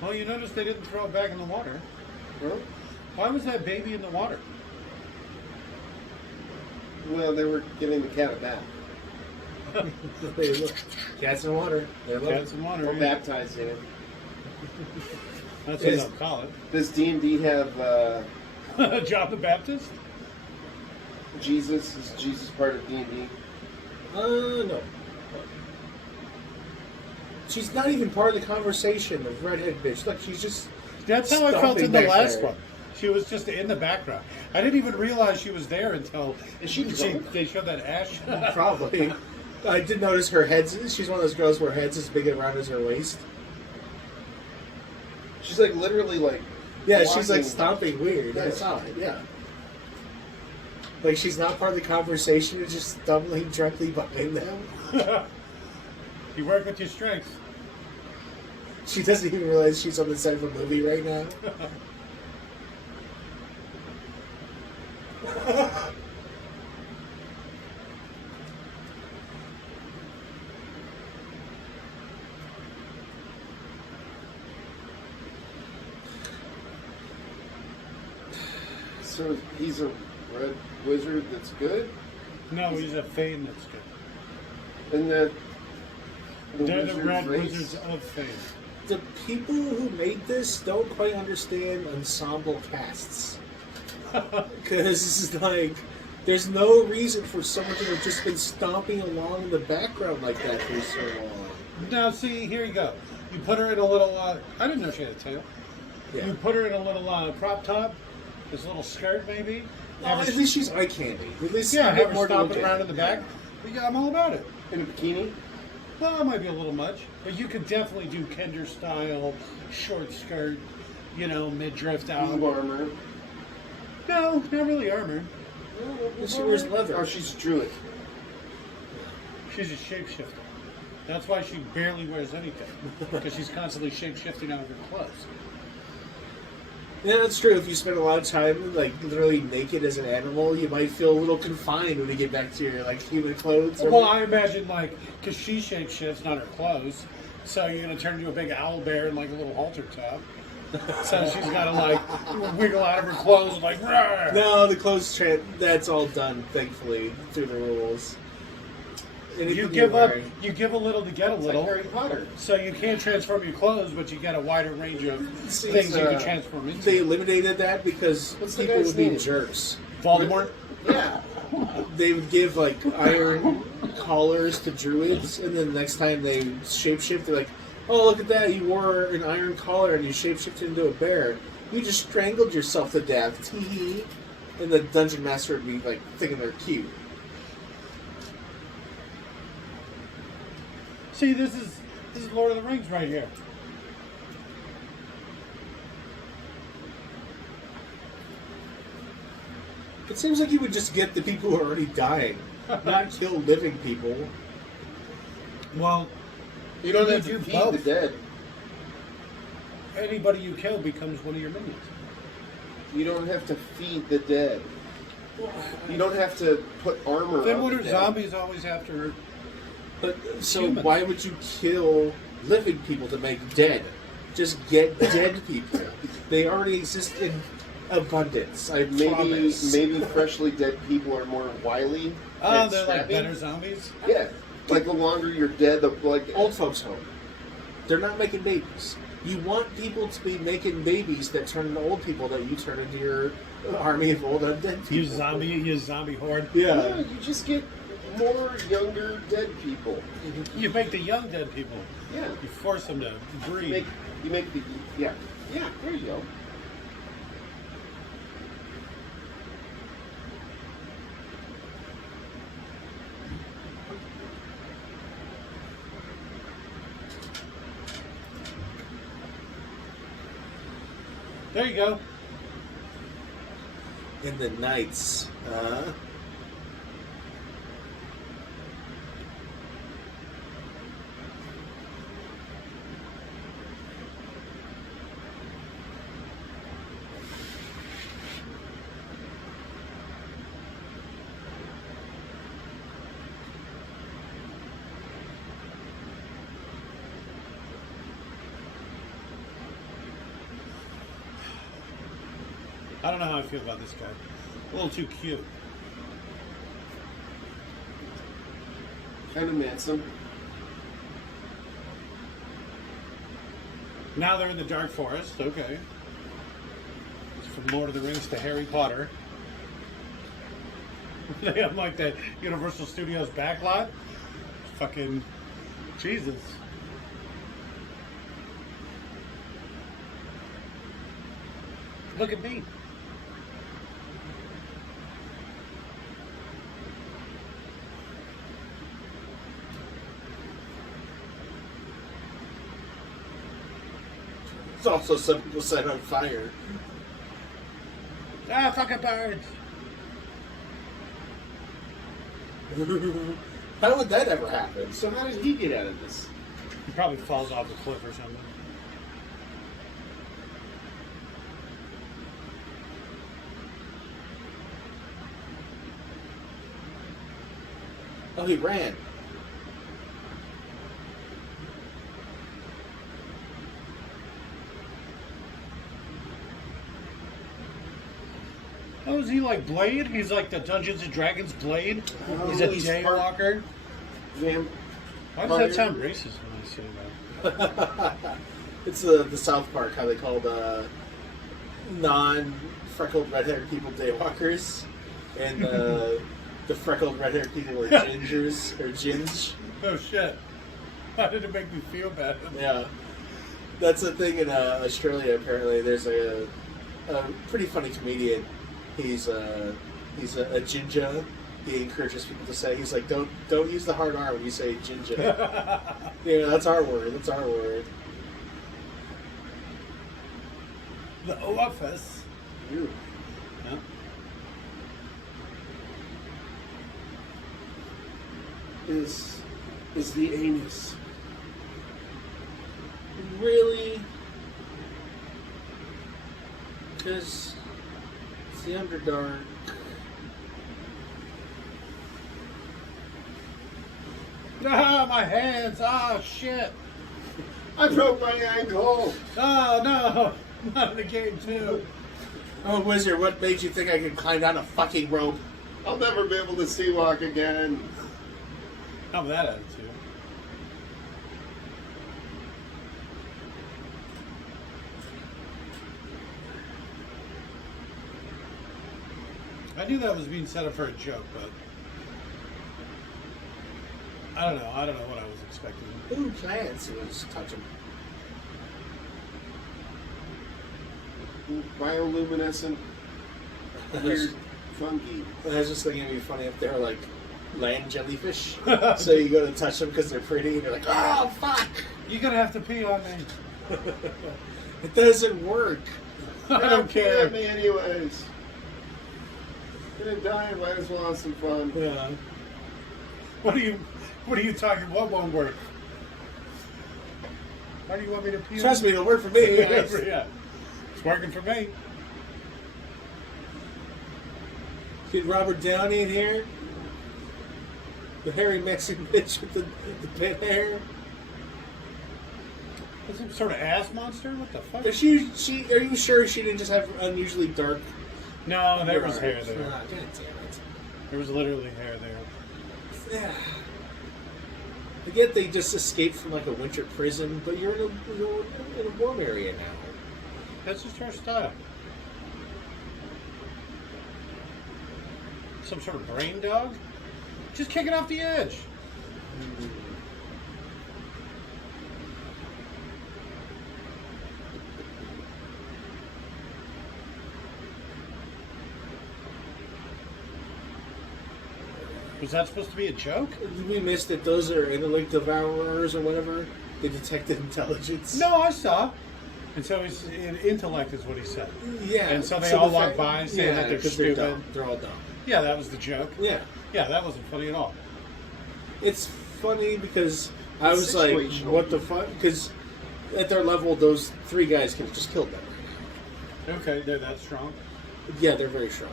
Well, you notice they didn't throw it back in the water. Huh? Why was that baby in the water? Well, they were giving the cat a bath. Hey, look. Cats in water. They're Cats in water. Or yeah. baptized in it. That's what Is- they'll call Does D&D have it. John the Baptist? Jesus? Is Jesus part of D&D? No. She's not even part of the conversation, the redhead bitch. Look, she's just... That's how I felt stomping in the back last there. one. She was just in the background. I didn't even realize she was there until Is she drunk? they showed that ash. Probably. I did notice her head's... She's one of those girls where her head's as big around as her waist. She's like literally like... Yeah, she's like walking- stomping weird. I Yes. saw it, yeah. Like she's not part of the conversation, it's just stumbling directly behind them. You work with your strengths. She doesn't even realize she's on the set of a movie right now. So he's a red wizard that's good? No, he's a Fane that's good. And that... They're the wizard Red race- Wizards of Fane. The people who made this don't quite understand ensemble casts. Because, like, there's no reason for someone to have just been stomping along in the background like that for so long. Now, see, here you go. You put her in a little, I didn't know she had a tail. Yeah. You put her in a little crop top, this little skirt maybe. No, Have her- at least she's eye candy. At least yeah, you have get her more to stomping look around at. in the back. Yeah, I'm all about it. In a bikini? Well, it might be a little much, but you could definitely do Kender style, short skirt, midriff out. Blue armor. No, not really armor. She wears leather. Oh, she's a druid. She's a shapeshifter. That's why she barely wears anything, because she's constantly shapeshifting out of her clothes. Yeah, that's true. If you spend a lot of time, like, literally naked as an animal, you might feel a little confined when you get back to your, like, human clothes. Or Well, I imagine, because she shapeshifts, not her clothes, so you're going to turn into a big owl bear in, like, a little halter top. So she's got to, wiggle out of her clothes and, like, rawr. No, the clothes that's all done, thankfully, through the rules. anything You you're give up. wearing. You give a little to get a It's little. like Harry Potter. So you can't transform your clothes, but you get a wider range of See, things you uh, can transform into. They eliminated that because What's the people guy's would be name? jerks. Voldemort. Yeah. They would give like iron collars to druids, and then the next time they shapeshift, they're like, "Oh, look at that! You wore an iron collar and you shapeshifted into a bear. You just strangled yourself to death." Tee. And the dungeon master would be like thinking they're cute. See, this is Lord of the Rings right here. It seems like you would just get the people who are already dying, not kill living people. Well, You don't You have do to feed both. the dead. anybody you kill becomes one of your minions. You don't have to feed the dead. You don't have to put armor Then on what the are dead. zombies always after? But so Humans. why would you kill living people to make dead? Just get dead people. They already exist in abundance. I promise. Maybe freshly dead people are more wily. Oh, and they're like scrappy. better zombies. Yeah, like the longer you're dead, the like Old folks home. They're not making babies. You want people to be making babies that turn into old people that you turn into your army of old undead people. You zombie horde. Yeah, Yeah. you just get more younger dead people. You make the young dead people. Yeah, You force them to breed. you make the yeah. There you go. There you go. In the nights. I don't know how I feel about this guy. A little too cute. Kind of handsome. Now they're in the Dark Forest. Okay. It's from Lord of the Rings to Harry Potter. They have like that Universal Studios backlot. Fucking Jesus. Look at me. It's also some people set on fire. Ah, fucking birds. How would that ever happen? So how did he get out of this? He probably falls off a cliff or something. Oh, he ran. Oh, is he like Blade? He's like the Dungeons and Dragons Blade? He's a he's jaywalker? Vamp. Why does that sound racist when I say that? It's the South Park, how they called non-freckled red-haired people daywalkers, and the freckled red-haired people were gingers or ginge. Oh shit. How did it make me feel bad? Yeah, that's a thing in Australia. Apparently, there's a pretty funny comedian. He's a ginger. He encourages people to say, he's like, don't use the hard R when you say ginger. Yeah, that's our word. That's our word. The office. Ew. Huh? Is the anus. Really? Because it's the Underdark. Ah, my hands. Ah, shit. I broke my ankle. Oh, no. Not in the game, too. Oh, Wizard, what made you think I could climb down a fucking rope? I'll never be able to sea walk again. Not with that attitude. I knew that was being set up for a joke, but I don't know. I don't know what I was expecting. Ooh, plants. It was touch them. Bioluminescent, weird fungi. I was just thinking it'd be funny if they're like land jellyfish. So you go to touch them because they're pretty, and you're like, oh fuck! You're gonna have to pee on me. It doesn't work. I don't care. At me anyways. Gonna die. Might as well have some fun. Yeah. What are you talking? What won't work? Why do you want me to pee? Trust me, it'll work for me. Yeah. It's working for me. Get Robert Downey in here. The hairy Mexican bitch with the pit hair. Is some sort of ass monster? What the fuck? Are you sure she didn't just have unusually dark? No, there was hair there. God damn it. There was literally hair there. Yeah. I get they just escaped from like a winter prison, but you're in a warm area now. That's just her style. Some sort of brain dog? Just kick it off the edge. Was that supposed to be a joke? We missed that those are intellect devourers or whatever. They detected intelligence. No, I saw. And so he's intellect is what he said. Yeah. And so they all walk by saying that they're 'cause stupid. dumb. They're all dumb. Yeah, that was the joke. Yeah. Yeah, that wasn't funny at all. It's funny because I It's was like, situational. what the fuck? Because at their level, those three guys could have just killed them. Okay, they're that strong. Yeah, they're very strong.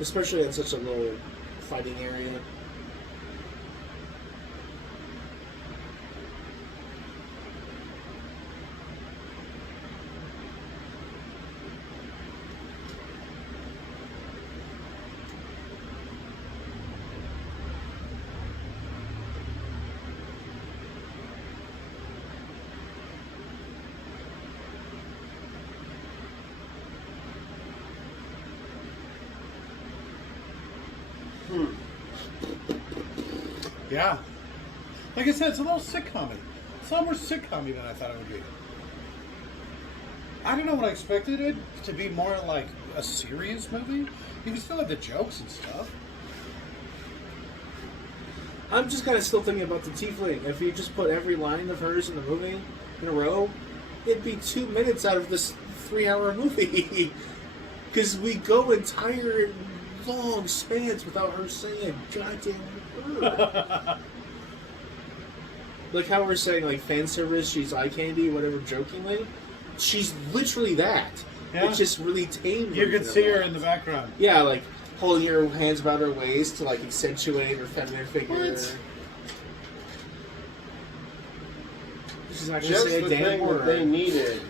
Especially in such a low fighting area. Yeah. Like I said, it's a little sitcom-y. It's a lot more sitcom-y than I thought it would be. I don't know what I expected it to be more like a serious movie. You can still have the jokes and stuff. I'm just kind of still thinking about the tiefling. If you just put every line of hers in the movie in a row, it'd be 2 minutes out of this 3-hour movie. Because we go entire long spans without her saying a goddamn word. Like how we're saying, like, fan service, she's eye candy, whatever, jokingly. She's literally that. Yeah. It's just really tame. You version can of see her that. in the background. Yeah, like holding her hands about her waist to like accentuate her feminine figure. What? She's not gonna Just say the a damn thing that they word. needed.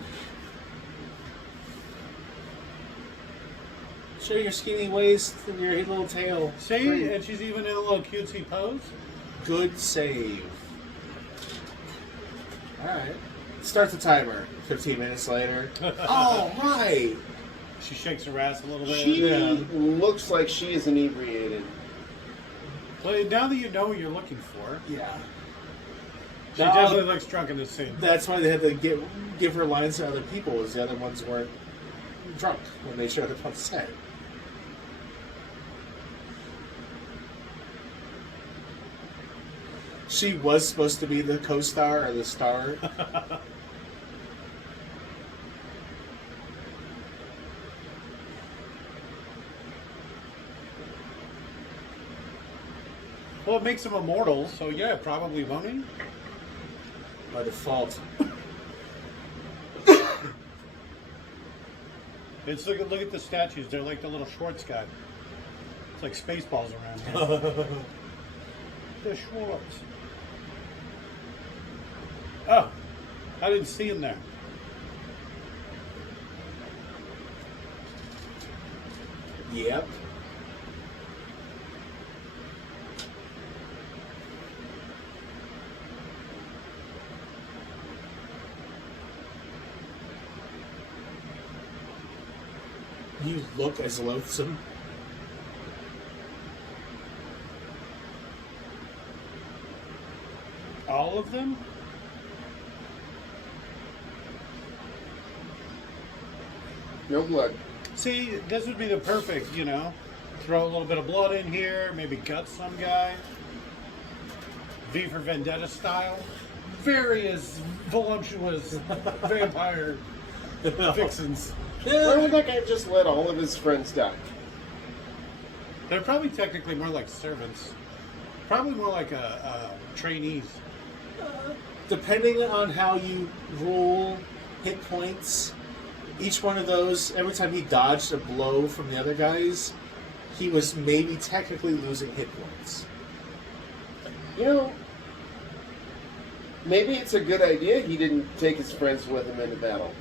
Show your skinny waist and your little tail. See? Great. And she's even in a little cutesy pose. Good save. Alright. Start the timer. 15 minutes later. Oh, right. She shakes her ass a little bit. She Yeah. looks like she is inebriated. Well, now that you know what you're looking for, Yeah. she Now- definitely looks drunk in this scene. That's why they had to give her lines to other people, as the other ones weren't drunk when they showed up on set. She was supposed to be the co-star or the star. Well, it makes them immortal, so yeah, probably won't he? By default. It's look at the statues. They're like the little Schwartz guy. It's like Spaceballs around here. The Schwartz. Oh, I didn't see him there. Yep. You look as loathsome. All of them? No blood. See, this would be the perfect, throw a little bit of blood in here, maybe gut some guy. V for Vendetta style. Various voluptuous vampire vixens. Why would that guy just let all of his friends die? They're probably technically more like servants. Probably more like trainees. Depending on how you roll hit points, each one of those, every time he dodged a blow from the other guys, he was maybe technically losing hit points. Maybe it's a good idea he didn't take his friends with him into battle.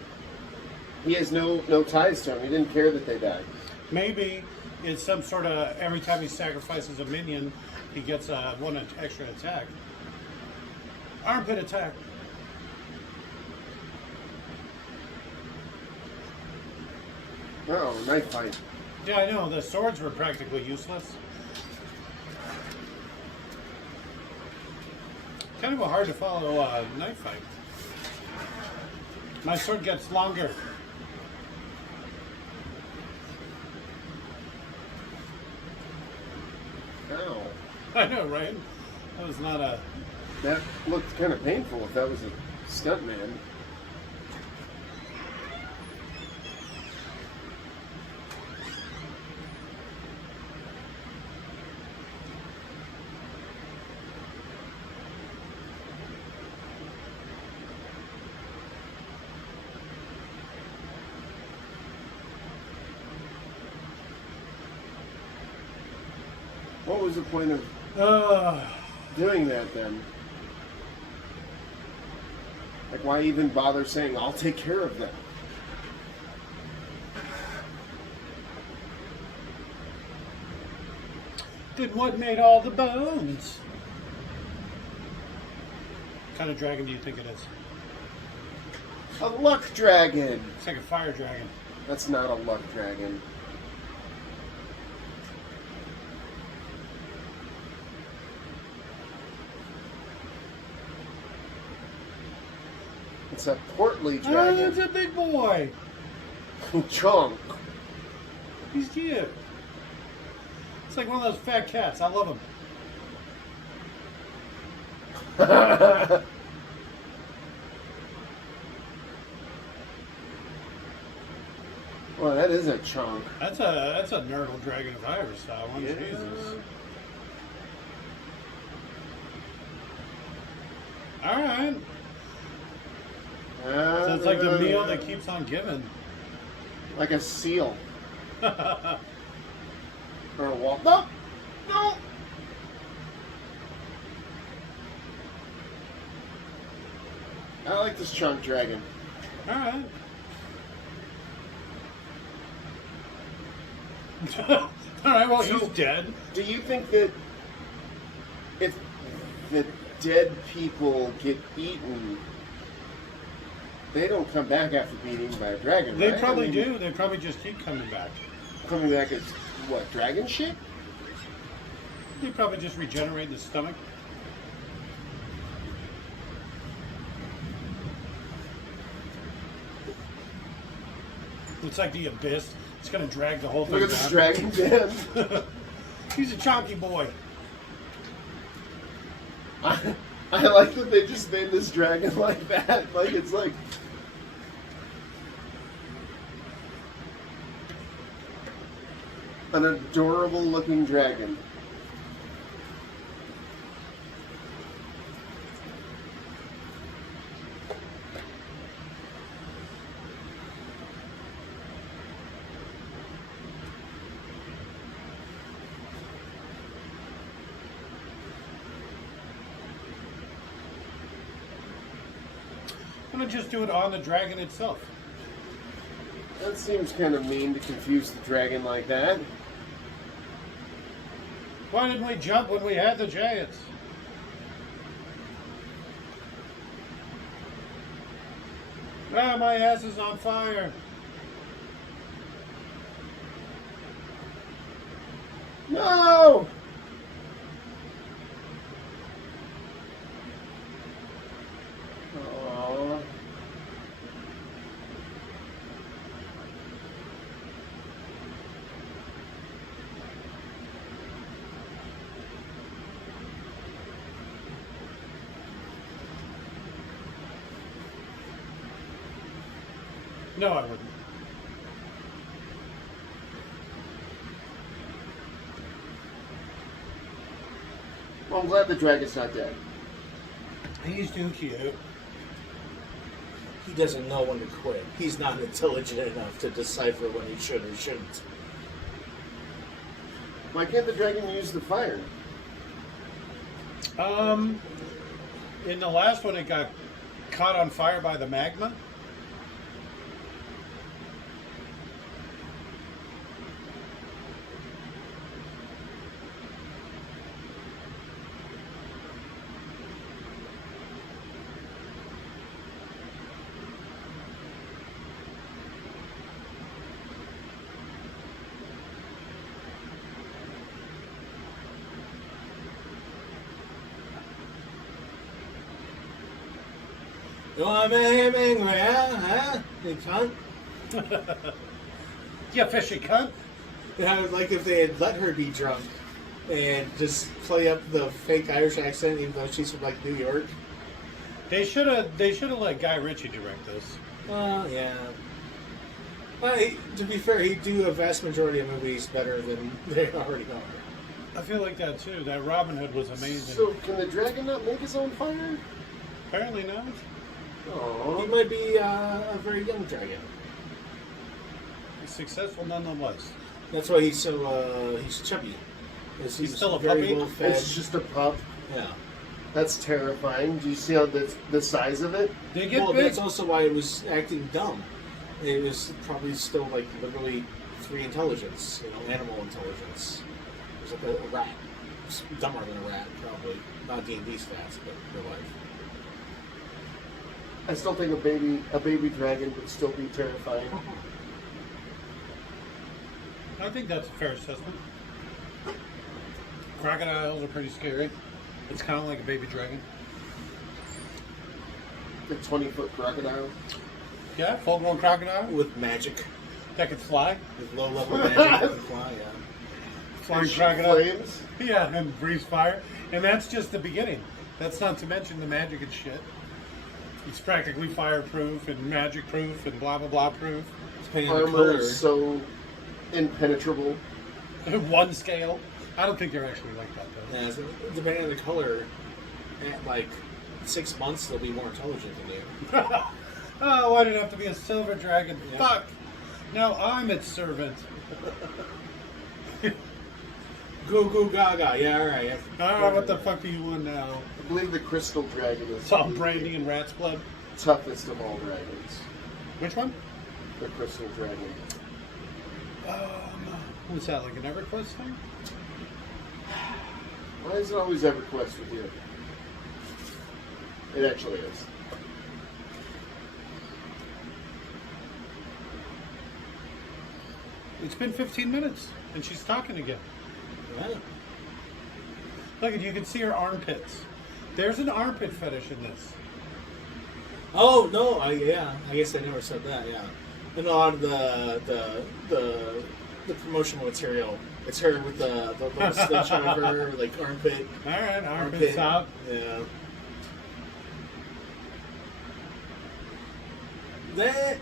He has no ties to them. He didn't care that they died. Maybe it's some sort of, every time he sacrifices a minion, he gets one extra attack. Armpit attack. Oh, knife fight. Yeah, I know. The swords were practically useless. Kind of a hard to follow knife fight. My sword gets longer. Ow. I know, right? That was not a... That looked kind of painful if that was a stuntman. What was the point of doing that then? Like, why even bother saying, I'll take care of them? Then what made all the bones? What kind of dragon do you think it is? A luck dragon! It's like a fire dragon. That's not a luck dragon. It's a portly Oh, dragon. it's a big boy. Chunk. He's cute. It's like one of those fat cats. I love him. Well, that is a chunk. That's a nerdle dragon if I ever saw one. Yeah. Jesus. All right. So it's like the meal that keeps on giving. Like a seal. Or a wall. No! No! I like this chunk dragon. All right. All right. Well, he's dead. Do you think that if the dead people get eaten, they don't come back after being eaten by a dragon, They right? probably I mean, do. They probably just keep coming back. Coming back as, what, dragon shit? They probably just regenerate the stomach. Looks like the abyss. It's gonna drag the whole thing Look at this down. dragon den. He's a chonky boy. I like that they just made this dragon like that. Like, it's like... an adorable looking dragon. I'm gonna just do it on the dragon itself. That seems kind of mean to confuse the dragon like that. Why didn't we jump when we had the chance? Ah, my ass is on fire. No! Aww. No, I wouldn't. Well, I'm glad the dragon's not dead. He's too cute. He doesn't know when to quit. He's not intelligent enough to decipher when he should or shouldn't. Why can't the dragon use the fire? In the last one, it got caught on fire by the magma. You want to make him angry, huh? You cunt? You fishy cunt. Yeah, like if they had let her be drunk and just play up the fake Irish accent, even though she's from like New York. They should have let Guy Ritchie direct this. Yeah. Well, to be fair, he'd do a vast majority of movies better than they already are. I feel like that too. That Robin Hood was amazing. So, can the dragon not make his own fire? Apparently not. He Aww. might be a very young dragon. He's successful nonetheless. That's why he's so he's chubby. He's still a very puppy? well fed. It's just a pup. Yeah. That's terrifying. Do you see how the size of it? They get Well, big. that's also why it was acting dumb. It was probably still like literally 3 intelligence, animal intelligence. It was like a rat. It's dumber than a rat, probably. Not D&D's fast, but real life. I still think a baby dragon would still be terrifying. I think that's a fair assessment. Crocodiles are pretty scary. It's kind of like a baby dragon. The 20-foot crocodile. Yeah, full-grown crocodile With magic. that could fly. With low-level magic that can fly, yeah. Flying Shoot crocodile. flames. Yeah, and breathe fire. And that's just the beginning. That's not to mention the magic and shit. It's practically fireproof and magic proof and blah blah blah proof. Depending on the Armor color. is so impenetrable. One scale. I don't think they're actually like that though. Yeah, so depending on the color, at like 6 months, they'll be more intelligent than you. Oh, why did it have to be a silver dragon? Yeah. Fuck! Now I'm its servant. Goo goo gaga, yeah, alright. Ah, what the fuck do you want now? I believe the crystal dragon is It's all brandy and rat's blood. the toughest of all dragons. Which one? The crystal dragon. What's that, like an EverQuest thing? Why is it always EverQuest with you? It actually is. It's been 15 minutes, and she's talking again. Yeah. Look, you can see her armpits. There's an armpit fetish in this. Oh no! I guess I never said that. Yeah, in a lot of the promotional material, it's her with the little stitch on her like armpit. All right, armpits out. Yeah. That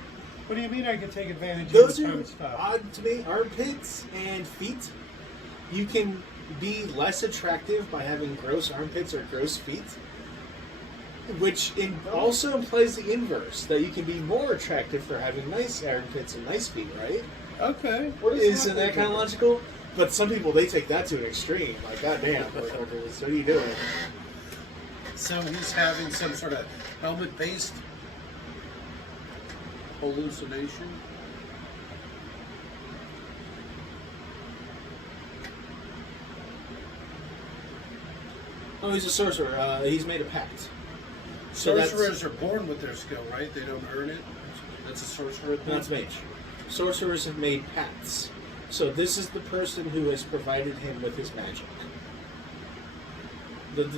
What do you mean I can take advantage those of the are time stop? odd to me. Armpits and feet. You can be less attractive by having gross armpits or gross feet. Which also implies the inverse, that you can be more attractive for having nice armpits and nice feet, right? Okay. What is Isn't that kind of logical? But some people, they take that to an extreme. Like, goddamn, what are you doing? So he's having some sort of helmet-based hallucination. Oh, he's a sorcerer. He's made a pact. So Sorcerers are born with their skill, right? They don't earn it. That's a sorcerer thing. That's mage. Sorcerers have made pacts. So this is the person who has provided him with his magic. The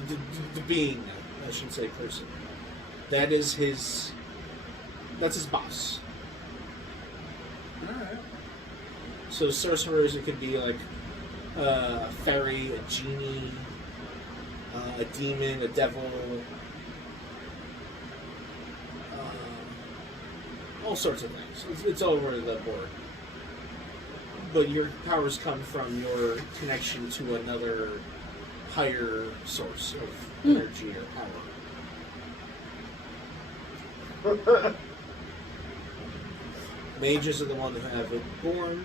being, I should say, person. That is his. That's his boss. All right. So sorcerers, it could be like a fairy, a genie, a demon, a devil, all sorts of things. It's all over the board. But your powers come from your connection to another higher source of energy or power. Mages are the one that have it born,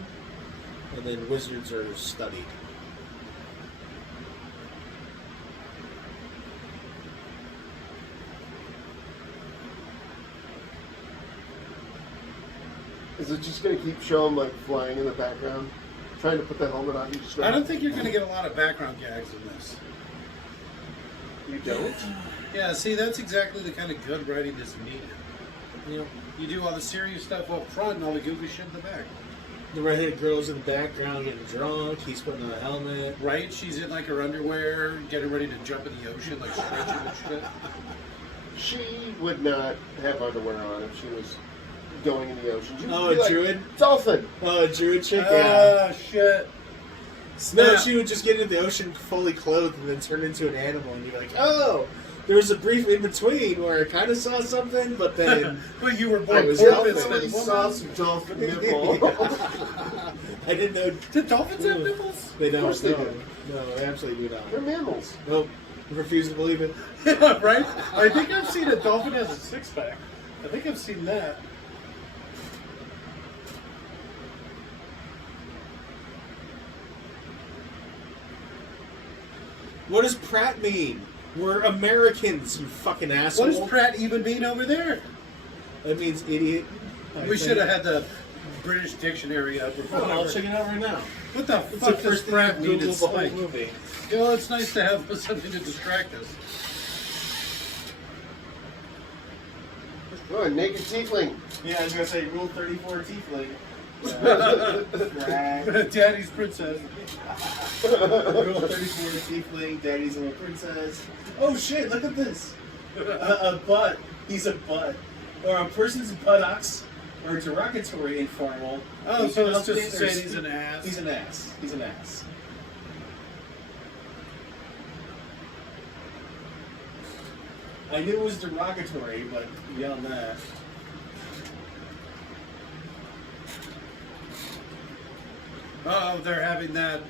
and then wizards are studied. Is it just going to keep showing like flying in the background? Trying to put the helmet on each I don't think you're going to get a lot of background gags in this. You don't? Yeah, see, that's exactly the kind of good writing that's needed. You know, You do all the serious stuff up front and all the goofy shit in the back. the redheaded girl's in the background getting drunk. He's putting on a helmet. Right? She's in like her underwear, getting ready to jump in the ocean, like stretching and shit. She would not have underwear on if she was going in the ocean. She would Oh, be a like, druid? Dolphin! Oh, a druid chick? Yeah. Ah, shit. No, Snap. she would just get into the ocean fully clothed and then turn into an animal, and you'd be like, oh, there was a brief in between where I kind of saw something, but then But you were I born was porpoise helping. and saw woman. some dolphin nipple. I didn't know. Do dolphins have nipples? They don't. Of course they no. do. No, they absolutely do not. They're mammals. Nope. Refuse to believe it. Yeah, right? I think I've seen a dolphin has a six-pack. I think I've seen that. What does Pratt mean? We're Americans, you fucking asshole. What does Pratt even mean over there? That means idiot. We should have had the British dictionary up. Or I'll whatever. check it out right now. What the It's the fuck does first thing Pratt I mean? Googled It's the whole like, movie. you know, it's nice to have something to distract us. Oh, a naked tiefling. Yeah, I was gonna say Rule 34 Tiefling. Daddy's princess. Rule 34 Tiefling, Daddy's little princess. Oh shit, look at this. A butt. He's a butt. Or a person's buttocks are derogatory and formal. Oh, so it's just They're saying he's an ass. He's an ass. He's an ass. I knew it was derogatory, but beyond that. Oh, they're having the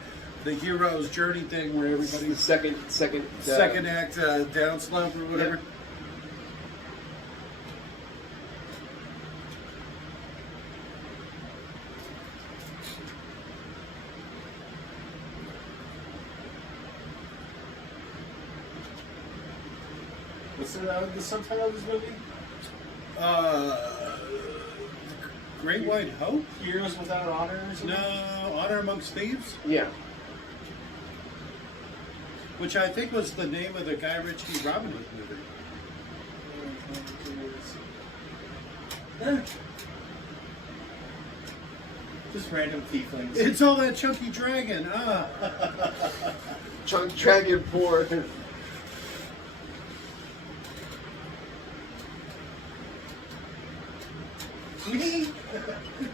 hero's journey thing where everybody's Second act down slope or whatever. Yep. What's the subtitle of this movie? Great White Hope? Heroes Without Honor or something? No, Honor Amongst Thieves, Yeah. which I think was the name of the Guy Ritchie Robin Hood movie. Just random tieflings. It's all that chunky dragon. Ah, Chunk dragon porn. Me?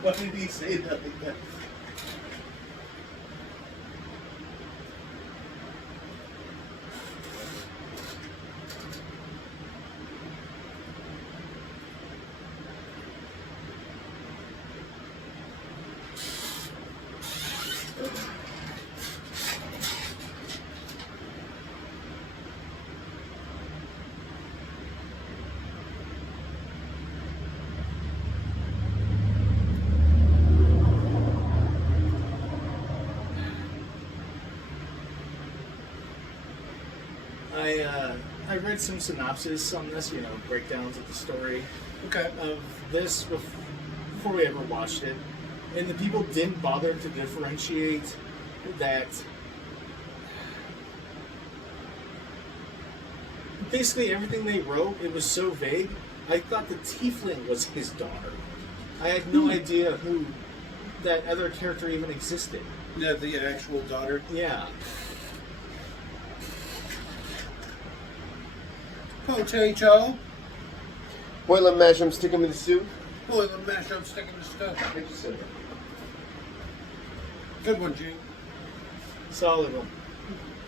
Why did he say that like that? I read some synopsis on this, breakdowns of the story okay. of this before we ever watched it, and the people didn't bother to differentiate that basically everything they wrote, it was so vague. I thought the Tiefling was his daughter. I had no idea who that other character even existed. Yeah, the actual daughter. Yeah. Potato. Boil them, mash them, stick them in the soup. Boil them, mash up, stick them to stuff. Thank you, sir. Good one, Gene. Solid one.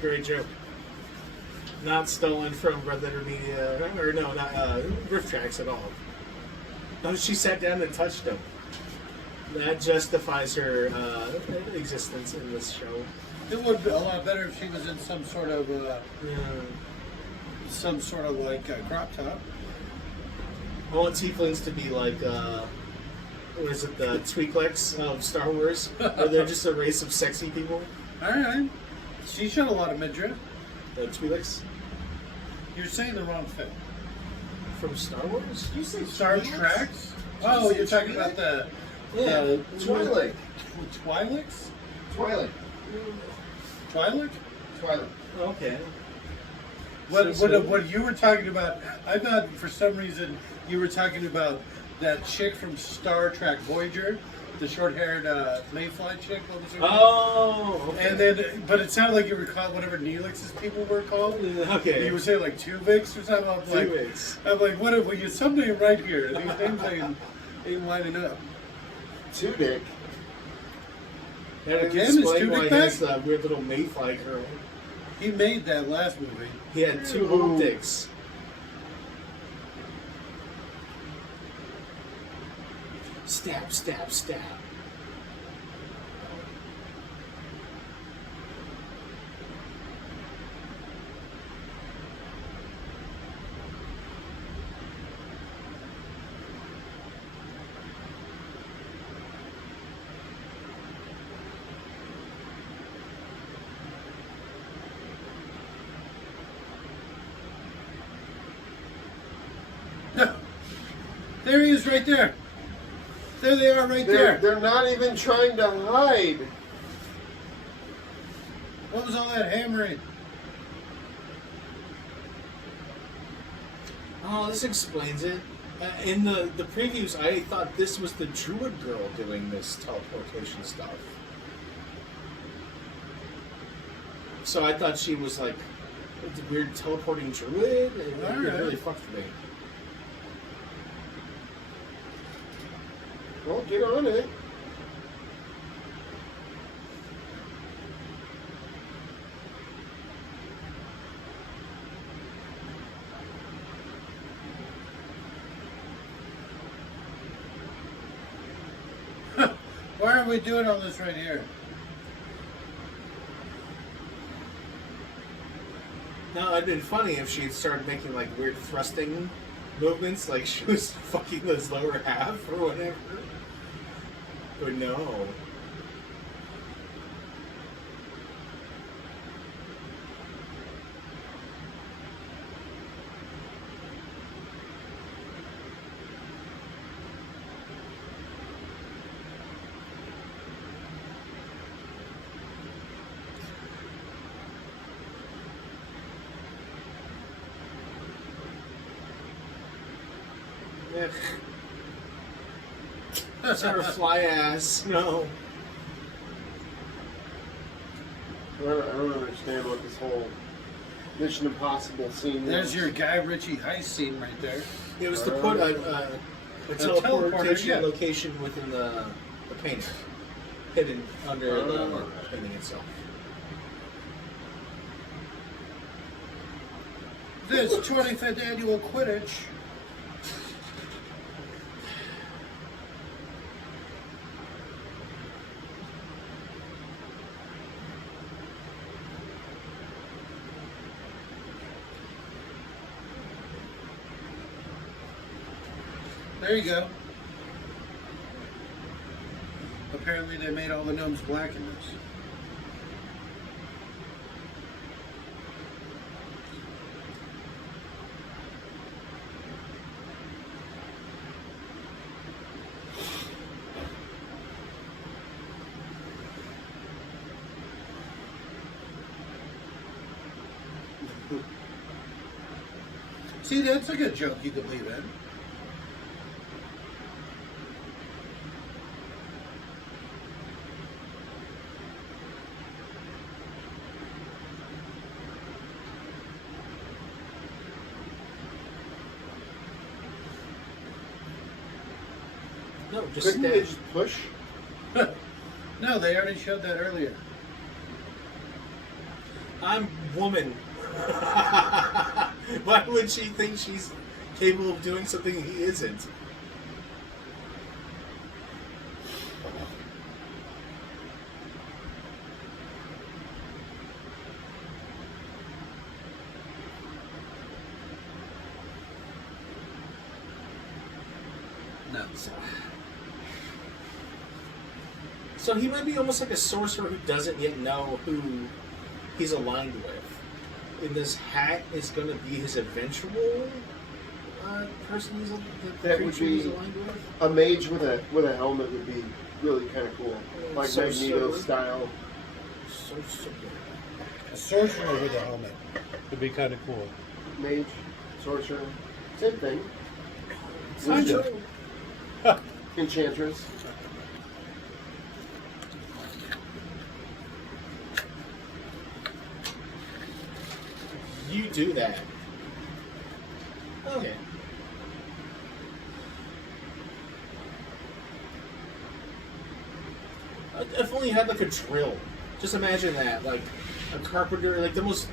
Great joke. Not stolen from Red Letter Media, or no, not Riff Tracks at all. No, she sat down and touched him. That justifies her existence in this show. It would be a lot better if she was in some sort of crop top. I want Tieflings to be like, what is it, the Twi'leks of Star Wars? Where they're just a race of sexy people? Alright. She showed a lot of midriff. The Twi'leks? You're saying the wrong thing. From Star Wars? Did you say Star Twi'leks? Trek? Oh, you're talking about the Twilight. Twi'leks? Twilight. Twi'lek? Twilight. Okay. What you were talking about, I thought for some reason you were talking about that chick from Star Trek Voyager, the short-haired Mayfly chick. What was her name? Oh, okay. And then, but it sounded like you were called whatever Neelix's people were called. Okay. You were saying like Tuvix or something. I'm like, what? Well, you something right here. These names ain't lining up. Tudyk. That would Again, is explain why Tudyk he has back? that weird little Mayfly girl. He made that last movie. He had two optics. Stab, stab, stab. There he is, right there. There they are, right there. They're not even trying to hide. What was all that hammering? Oh, this explains it. In the previews, I thought this was the druid girl doing this teleportation stuff. So I thought she was like the weird teleporting druid. It really fucked me. Well, get on it. Why are we doing all this right here? Now, it'd been funny if she had started making like weird thrusting movements, like she was fucking his lower half or whatever. But no. That's her fly ass. No. I don't understand what this whole Mission Impossible scene There's was. your Guy Ritchie heist scene right there. It was to put a teleportation yeah. location within the painting, hidden under the painting itself. This 25th annual Quidditch. There you go. Apparently they made all the gnomes black in this. See, that's a good joke you could leave in. No, just Couldn't they just push? No, they already showed that earlier. I'm woman. Why would she think she's capable of doing something he isn't? Nuts. So he might be almost like a sorcerer who doesn't yet know who he's aligned with. And this hat is going to be his eventual person That would be he's aligned with? a mage with a helmet would be really kind of cool, like Magneto style. A sorcerer with a helmet would be kind of cool. Mage, sorcerer, same thing. Kind Wizard. of. Enchantress. You do that. Okay. If only you had like a drill. Just imagine that, like a carpenter, like the most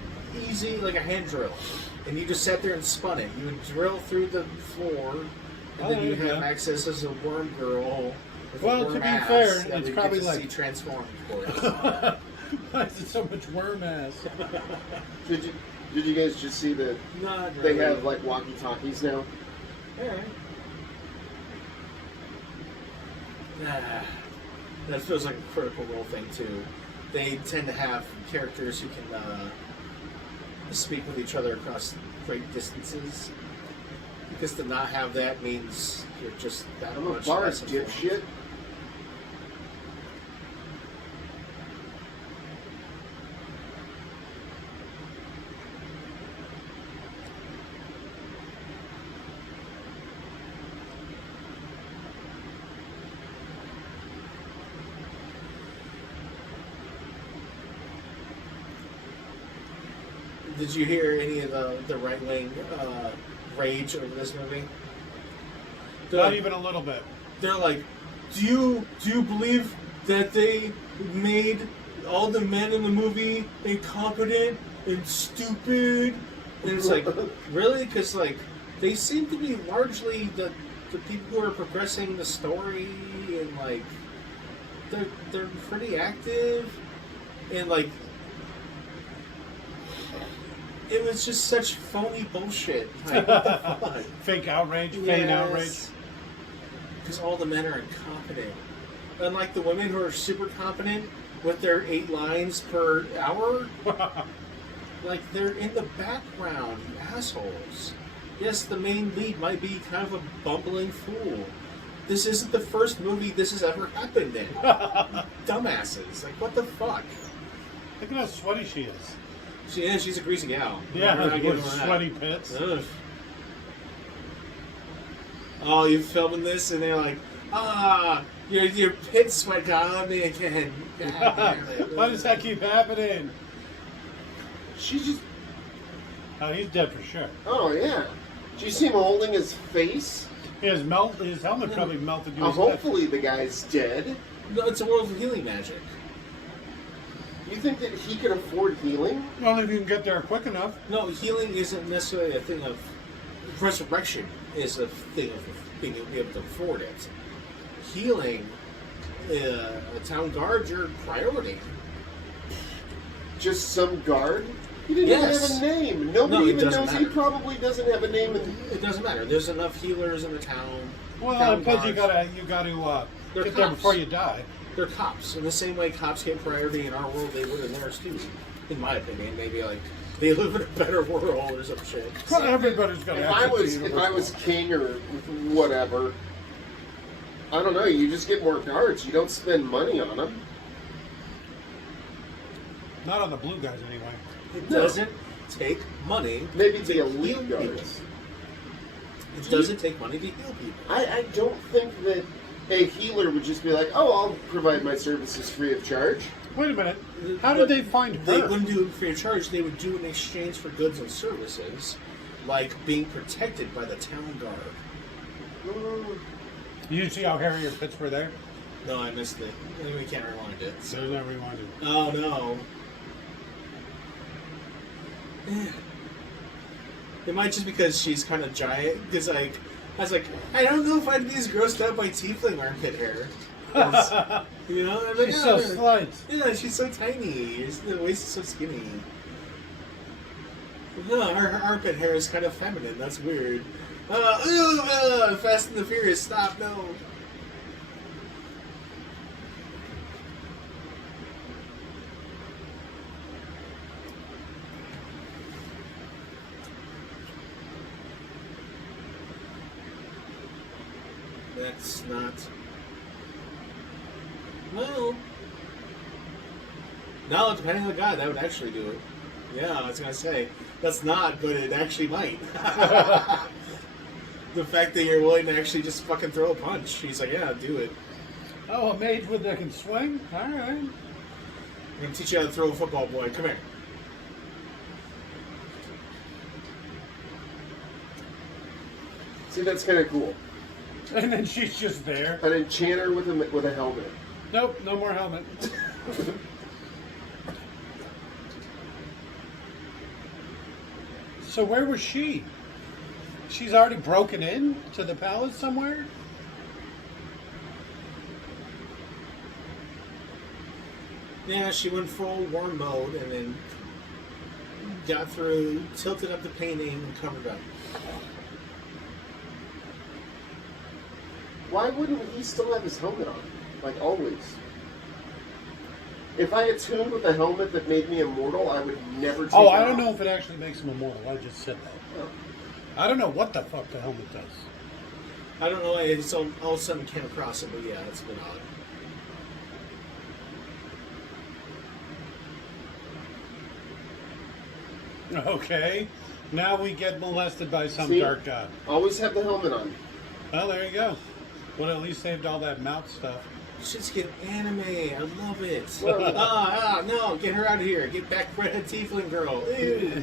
easy, like a hand drill, and you just sat there and spun it. You would drill through the floor, and then you have access as a worm girl. With Well, a worm to be ass fair, that it's we probably get to like see transform for us. Why is it so much worm ass? Did you guys just see that Not they really. have like walkie-talkies now? Alright. That feels like a critical role thing too. They tend to have characters who can speak with each other across great distances. Because to not have that means you're just that I'm a much bard, less informed. dipshit. Did you hear any of the right wing rage over this movie? Not even a little bit. They're like, do you believe that they made all the men in the movie incompetent and stupid? And it's like, really? Because like they seem to be largely the people who are progressing the story, and like they're pretty active, and like it was just such phony bullshit. Like, what the fuck? Fake outrage, feign outrage. Because all the men are incompetent. Unlike the women who are super competent with their 8 lines per hour. Like, they're in the background, you assholes. Yes, the main lead might be kind of a bumbling fool. This isn't the first movie this has ever happened in. Dumbasses. Like, what the fuck? Look at how sweaty she is. She's a greasy gal. Yeah, We're not giving with her that. sweaty pits. Ugh. Oh, you're filming this, and they're like, your pit sweat got on me again. Why does that keep happening? She's just. Oh, he's dead for sure. Oh yeah. Do you see him holding his face? His helmet probably melted to his Hopefully the guy's dead. No, it's a world of healing magic. You think that he can afford healing? Well, if you can get there quick enough. No, healing isn't necessarily a thing of... Resurrection is a thing of being able to afford it. Healing, a town guard's your priority. Just some guard? He didn't Yes. even have a name. Nobody No, it even doesn't knows. He matter. probably doesn't have a name. It doesn't matter. There's enough healers in the town. Well, town because you guards. gotta They're get there cops. before you die. They're cops. In the same way cops get priority in our world, they would in theirs too. In my opinion, maybe like they live in a better world or some shit. Well, everybody's gonna If have I to was be if I was king or whatever, I don't know. You just get more guards. You don't spend money on them. Not on the blue guys anyway. It No. doesn't take money. Maybe to the elite heal people. guards. It doesn't take money to heal people. I don't think that a healer would just be like, oh, I'll provide my services free of charge. Wait a minute. How did they find her? They wouldn't do it free of charge. They would do it in exchange for goods and services, like being protected by the town guard. You see how Harry or Fitz were there? No, I missed it. We can't rewind it. So there's no rewinding. Oh, no. It might just because she's kind of giant. Because, like, I was like, I don't know if I'd be as grossed out by tiefling armpit hair. You know? I'm like, She's so slight. Yeah, she's so tiny. The waist is so skinny. No, her armpit hair is kind of feminine. That's weird. Fast and the Furious, stop, no. That's not... Well... No, depending on the guy, that would actually do it. Yeah, I was going to say, that's not, but it actually might. The fact that you're willing to actually just fucking throw a punch. He's like, yeah, do it. Oh, a mage that can swing? Alright. I'm going to teach you how to throw a football, boy. Come here. See, that's kind of cool. And then she's just there. An enchanter with a helmet. Nope, no more helmet. So where was she? She's already broken in to the palace somewhere? Yeah, she went full war mode and then got through, tilted up the painting, and covered up. Why wouldn't he still have his helmet on? Like always. If I attuned with a helmet that made me immortal, I would never take it I don't off. know if it actually makes him immortal. I just said that. Oh. I don't know what the fuck the helmet does. I don't know, I just all of a sudden came across it, but yeah, it's been odd. Okay. Now we get molested by some See? dark god. Always have the helmet on. Well, there you go. Would at least saved all that mouth stuff. Shit's get anime. I love it. Well, No, get her out of here. Get back red tiefling girl. Ew.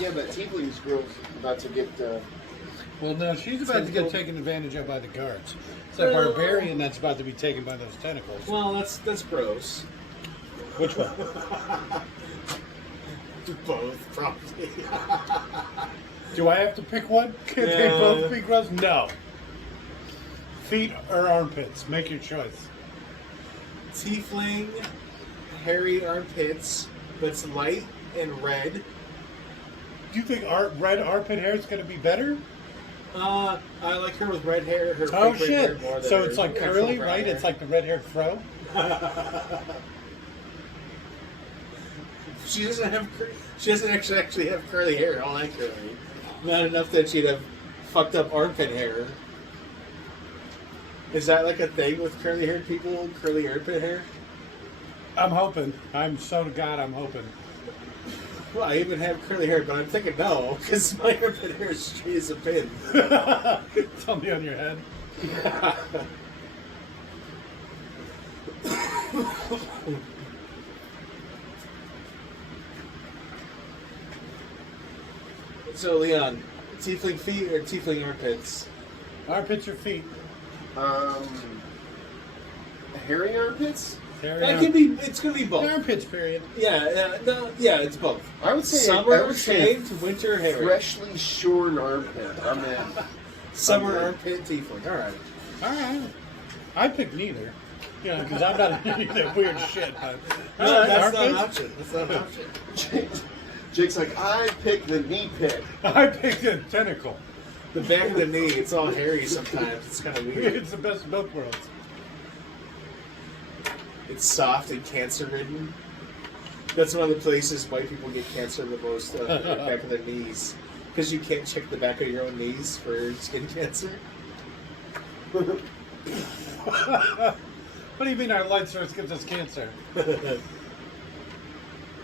Yeah, but Tiefling's girl's about to get... Well, no, she's about to get taken advantage of by the guards. It's that barbarian that's about to be taken by those tentacles. Well, that's gross. Which one? Both, probably. Do I have to pick one? Can they both be gross? No. Feet or armpits? Make your choice. Tiefling, hairy armpits, but it's light and red. Do you think red armpit hair is going to be better? I like her with red hair. Her Oh fake red hair shit! more than So her it's like actual curly, brown right? hair. It's like the red-haired fro. She doesn't have. She doesn't actually have curly hair. All that curly. Not enough that she'd have fucked up armpit hair. Is that like a thing with curly-haired people? Curly armpit hair? I'm hoping. I'm so to God, I'm hoping. Well, I even have curly hair, but I'm thinking no, because my armpit hair is straight as a pin. Tell me on your head. So, Leon, tiefling feet or tiefling armpits? Armpits or feet? Hairy armpits? Hairy That can be. It's gonna be both. armpits. Period. Yeah, no, yeah, it's both. I would say Summer shaved, winter hair. freshly shorn armpit. I'm in. Summer Okay. armpit tiefling. All right. All right. I pick neither. Yeah, because I'm not into any of that weird shit. But, No, that's not an armpits? option. That's not an option. Jake's like, I pick the knee pit. I picked a tentacle. The back of the knee, it's all hairy sometimes. It's kind of weird. It's the best of both worlds. It's soft and cancer-ridden. That's one of the places white people get cancer the most, the back of their knees. Because you can't check the back of your own knees for skin cancer. What do you mean our light source gives us cancer?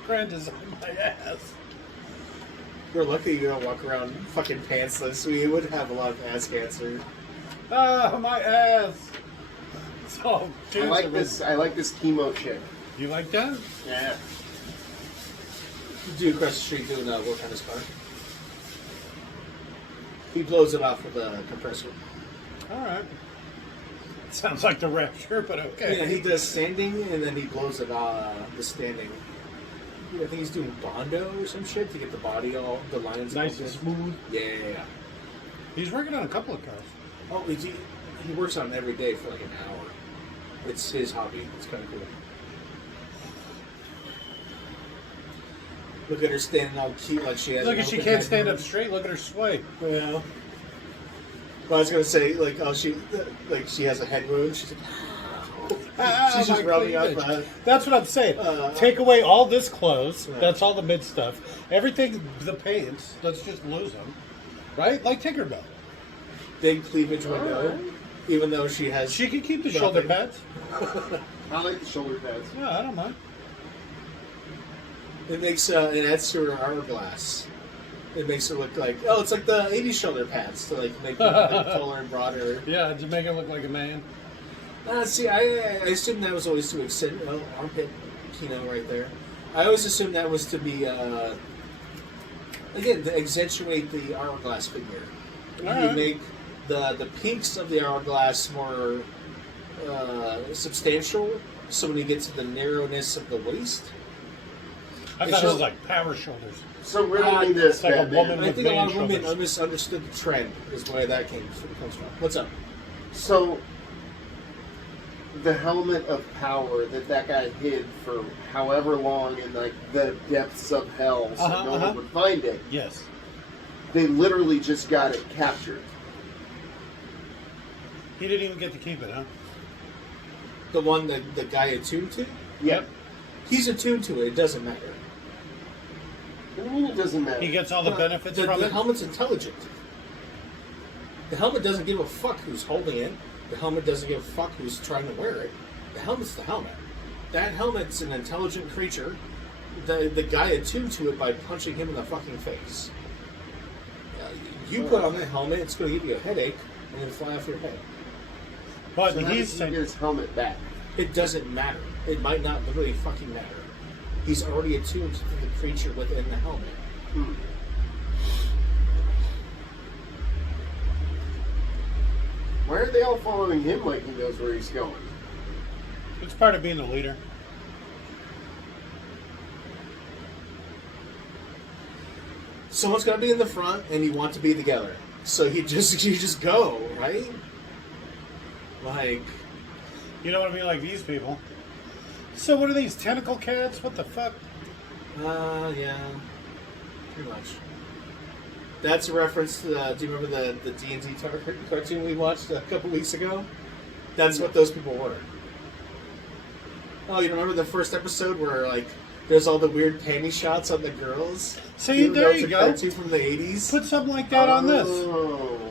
Grand is on my ass. We're lucky you don't walk around fucking pantsless. We would have a lot of ass cancer. Ah, my ass. So, I like this. I like this chemo chick. You like that? Yeah. Dude across the street doing work on his car. He blows it off with a compressor. All right. Sounds like the Rapture, but okay. Yeah, he does standing and then he blows it the standing. I think he's doing Bondo or some shit to get the body all the lines Nice and smooth. Yeah. He's working on a couple of cars. Oh, he works on it every day for like an hour. It's his hobby. It's kind of cool. Look at her standing all cute like she has. Look, she can't stand up straight. Look at her sway. Yeah. Well, I was gonna say like she has a head wound. She's like, she's just my rubbing up. cleavage. That's what I'm saying. Take away all this clothes. Right. That's all the mid stuff. Everything, the pants. Let's just lose them, right? Like Tinkerbell. Big cleavage window, even though she has. She can keep the shoulder pads. I like the shoulder pads. Yeah, I don't mind. It makes it adds to her hourglass. It makes her look like it's like the '80s shoulder pads to like make it taller and broader. Yeah, to make it look like a man. See, I assumed that was always to extend armpit, right there. I always assumed that was to be again to accentuate the hourglass figure. All You right. make the peaks of the hourglass more substantial, so when you get to the narrowness of the waist. I thought it was like power shoulders. So riddling this, like a Batman. woman. I think a lot of women shoulders. misunderstood the trend, is where that comes from. What's up? So the helmet of power that guy hid for however long in like the depths of hell, so no one would find it. Yes. They literally just got it captured. He didn't even get to keep it, huh? The one that the guy attuned to? Yep. He's attuned to it. It doesn't matter. What do you mean it doesn't matter? He gets all the benefits from the it. helmet's intelligent. The helmet doesn't give a fuck who's holding it. The helmet doesn't give a fuck who's trying to wear it. The helmet's the helmet. That helmet's an intelligent creature. The guy attuned to it by punching him in the fucking face. You put on the helmet, it's going to give you a headache and then fly off your head. But So how he's does he saying, get his helmet back? It doesn't matter. It might not literally fucking matter. He's already attuned to the creature within the helmet. Why are they all following him like he knows where he's going? it's part of being a leader. Someone's got to be in the front, and you want to be together. So you just go, right? Like, You know what I mean? Like these people. So what are these tentacle cats? What the fuck? yeah, pretty much. That's a reference to do you remember the D&D cartoon we watched a couple weeks ago? That's what those people were. Oh, you remember the first episode where like there's all the weird panty shots on the girls? See, Even though there it's you a go. Cartoon from the 80s. Put something like that on this. Oh.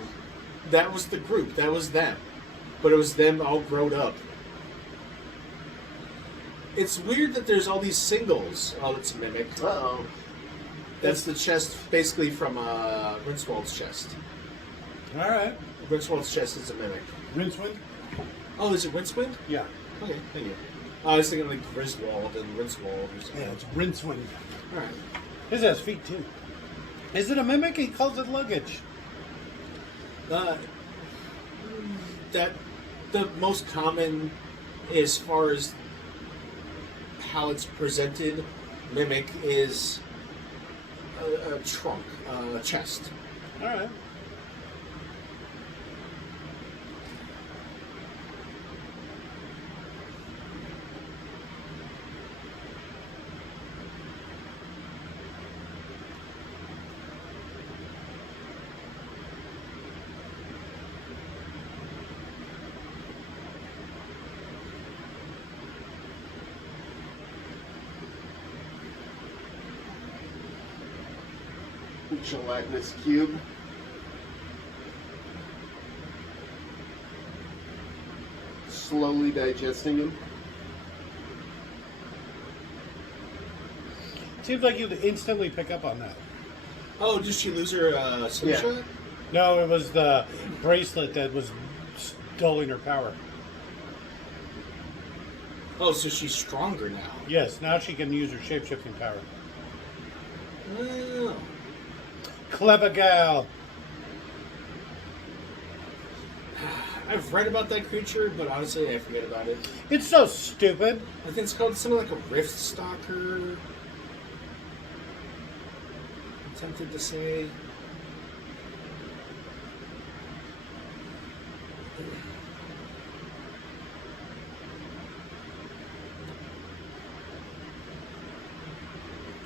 That was the group. That was them. But it was them all grown up. It's weird that there's all these singles. Oh, it's a mimic. Uh-oh. That's the chest, basically from Rinswold's chest. All right. Rinswold's chest is a mimic. Rincewind? Oh, is it Rincewind? Yeah. Okay, thank you. I was thinking like Griswold and Rincewold or something. Yeah, it's Rincewind. All right. His has feet too. Is it a mimic? He calls it luggage. That the most common, as far as how it's presented, mimic is a trunk, a chest. All right. Gelatinous cube. Slowly digesting him. Seems like you'd instantly pick up on that. Oh, did she lose her slingshot? Yeah. No, it was the bracelet that was dulling her power. Oh, so she's stronger now. Yes, now she can use her shape-shifting power. Oh. Clever gal. I've read about that creature, but honestly, I forget about it. It's so stupid. I think it's called something like a Rift Stalker. I'm tempted to say.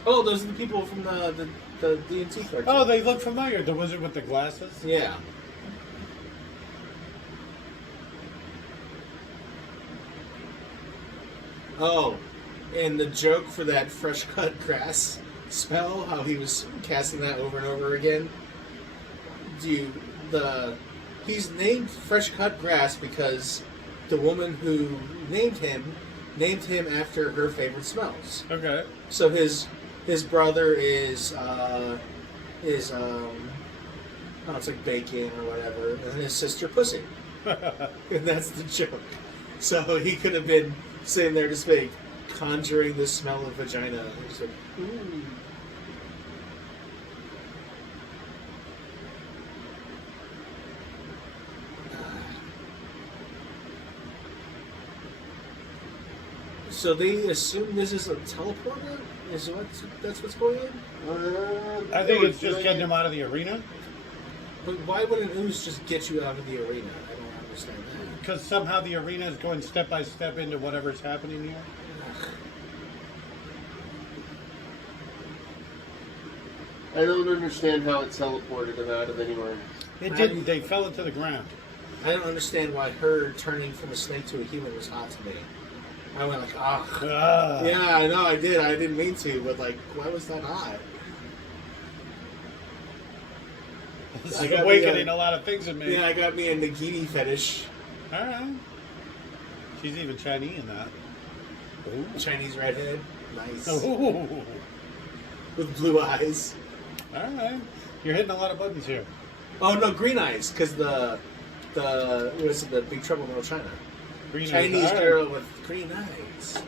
Oh, those are the people from the D&T cartoon. Oh, they look familiar. The wizard with the glasses. Yeah. Oh, and the joke for that fresh cut grass spell, how he was casting that over and over again. He's named fresh cut grass because the woman who named him after her favorite smells. Okay. So his brother is it's like bacon or whatever, and his sister pussy, and that's the joke. So he could have been sitting there just like conjuring the smell of vagina. He's like, ooh. So they assume this is a teleporter? That's what's going on? I think it's just getting him out of the arena. But why would an ooze just get you out of the arena? I don't understand that. Because somehow the arena is going step by step into whatever's happening here. I don't understand how it teleported him out of anywhere. It didn't. They fell into the ground. I don't understand why her turning from a snake to a human was hot to me. I went like, ah. Yeah, I know, I did. I didn't mean to, but like, why was that hot? This is awakening a lot of things in me. Yeah, I got me a Nagini fetish. All right. She's even Chinese in that. Ooh. Chinese redhead. Nice. Ooh. With blue eyes. All right. You're hitting a lot of buttons here. Oh, no, green eyes, because the Big Trouble in Little China. Green Chinese eyes. girl with green eyes.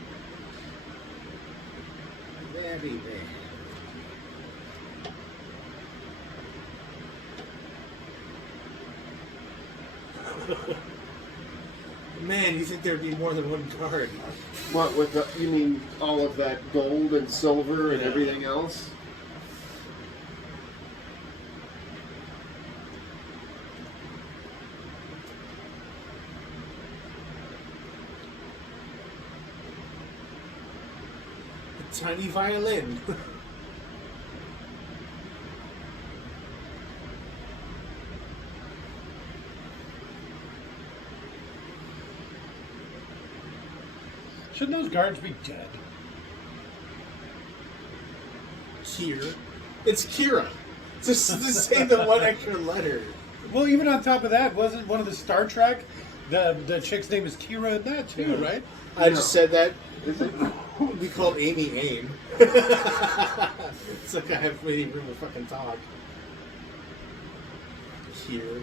Very bad. Man, you think there'd be more than one card? What, with the, you mean all of that gold and silver and everything else? A tiny violin. Shouldn't those guards be dead? Kira. It's Kira. Just say the one extra letter. Well, even on top of that, wasn't one of the Star Trek? The chick's name is Kira in that too, right? I just said that. Is it? We called Amy AIM. It's like I have any room to fucking talk. Here.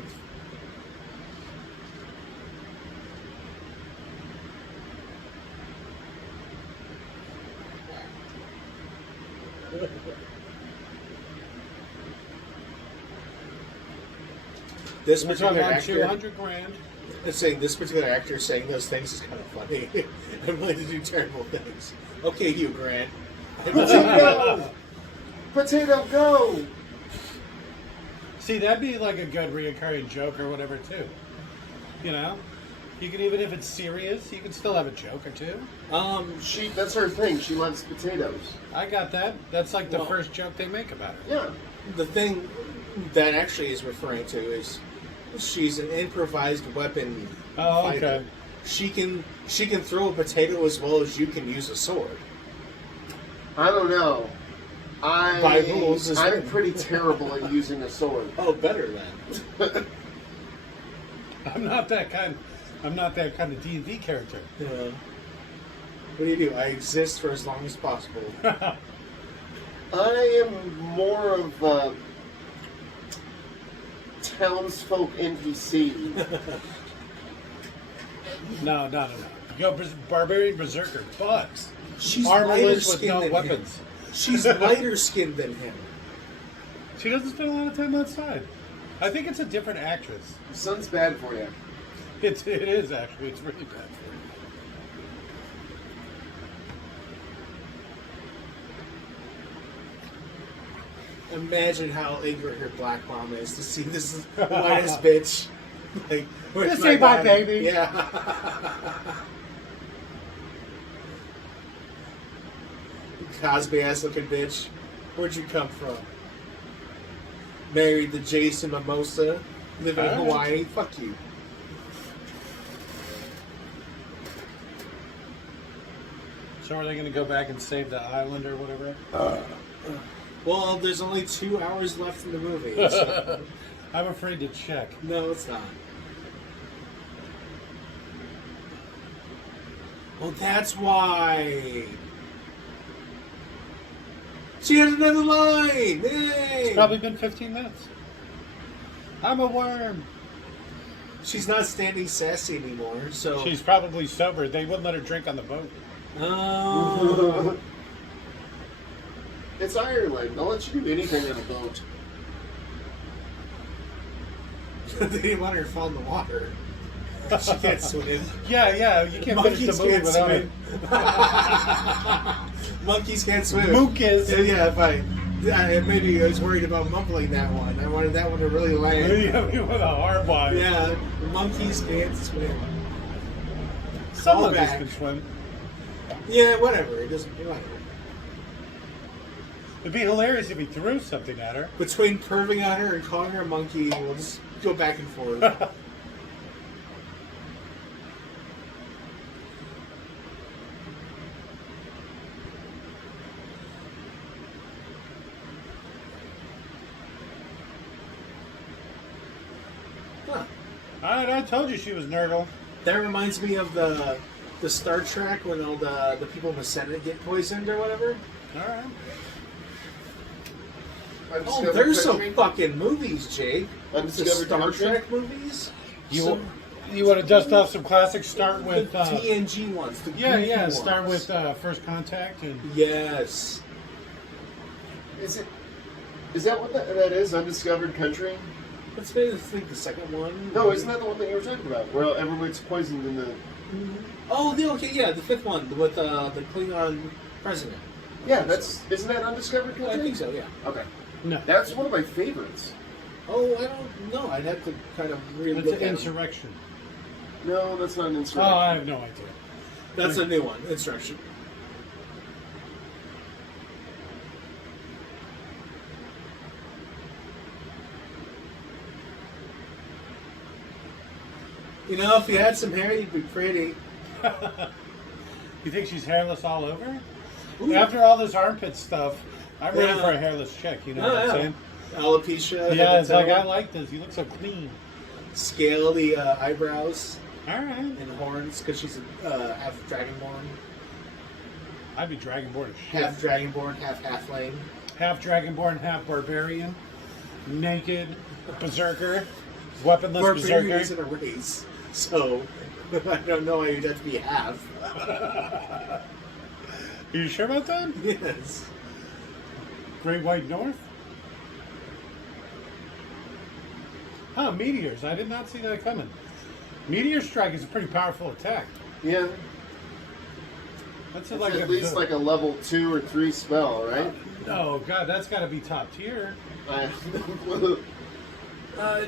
This We're talking particular about actor, 200 grand. it's saying this particular actor saying those things is kind of funny. I'm willing to do terrible things. Okay, Hugh Grant. Potato! Potato, go! See, that'd be like a good reoccurring joke or whatever too. You know, you can, even if it's serious, you can still have a joke or two. That's her thing. She loves potatoes. I got that. That's like the Well- first joke they make about her. Yeah. The thing that actually is referring to is she's an improvised weapon Oh, fighter. okay. She can throw a potato as well as you can use a sword. I don't know. By rules is I'm written. pretty terrible at using a sword. Oh, better then. I'm not that kind of D&D character. Yeah. What do you do? I exist for as long as possible. I am more of townsfolk NPC. No. You go Barbarian Berserker, but She's lighter armorless with skinned no than weapons. him. She's lighter skinned than him. She doesn't spend a lot of time outside. I think it's a different actress. The sun's bad for you. It is actually. It's really bad for you. Imagine how angry her black mom is to see this whitest bitch. Like, where's This ain't my baby. Yeah. Cosby ass looking bitch. Where'd you come from? Married to Jason Mimosa. Living in Hawaii. Fuck you. So are they going to go back and save the island or whatever? Well, there's only 2 hours left in the movie. So. I'm afraid to check. No, it's not. Oh, that's why. She has another line. Yay! It's probably been 15 minutes. I'm a worm. She's not standing sassy anymore, so. She's probably sober. They wouldn't let her drink on the boat. Oh. It's Ireland. They'll let you do anything on a boat. They didn't want her to fall in the water. She can't swim. Yeah. You can't finish the movie without it. Monkeys can't swim. Mookis. Yeah, maybe I was worried about mumbling that one. I wanted that one to really land. With a hard one. Yeah, monkeys can't swim. Some All monkeys back. can swim. Yeah, whatever. It doesn't. Whatever. It'd be hilarious if he threw something at her. Between perving on her and calling her a monkey, we'll just go back and forth. Huh. I told you she was Nurgle. That reminds me of the Star Trek when all the people in the Senate get poisoned or whatever. All right. Oh, there's some fucking movies, Jake. The Undiscovered Star Country? Trek movies. You want to dust off some classics? Start with the TNG ones. The yeah. goofy Start ones. with First Contact and Yes. Is that what that is? Undiscovered Country? Let's maybe think the second one. No, isn't that the one that you were talking about? Where everybody's poisoned in the... Oh, the fifth one with the Klingon president. Yeah, isn't that Undiscovered Country? I think so. Yeah. Okay. no. That's one of my favorites. Oh, I don't know. I'd have to kind of really It's look an at it. insurrection. No, that's not an Oh, insurrection. I have no idea. That's a new one. Instruction. You know, if you had some hair, you'd be pretty. You think she's hairless all over? Ooh. After all this armpit stuff, I'm ready Yeah. for a hairless chick. You know Oh, what I'm yeah. saying? Alopecia. Yeah, head it's to like toe. I like this. You look so clean. Scale the eyebrows All right. and horns because she's a half dragonborn. I'd be dragonborn as shit. Half dragonborn, half halfling. Half dragonborn, half barbarian, naked, berserker, weaponless Barbarian berserker. isn't a race, so I don't know why you'd have to be half. Are you sure about that? Yes. Great White North? Huh, meteors. I did not see that coming. Meteor strike is a pretty powerful attack. Yeah, That's it's like at least like a level 2 or 3 spell, right? Oh god, that's got to be top tier.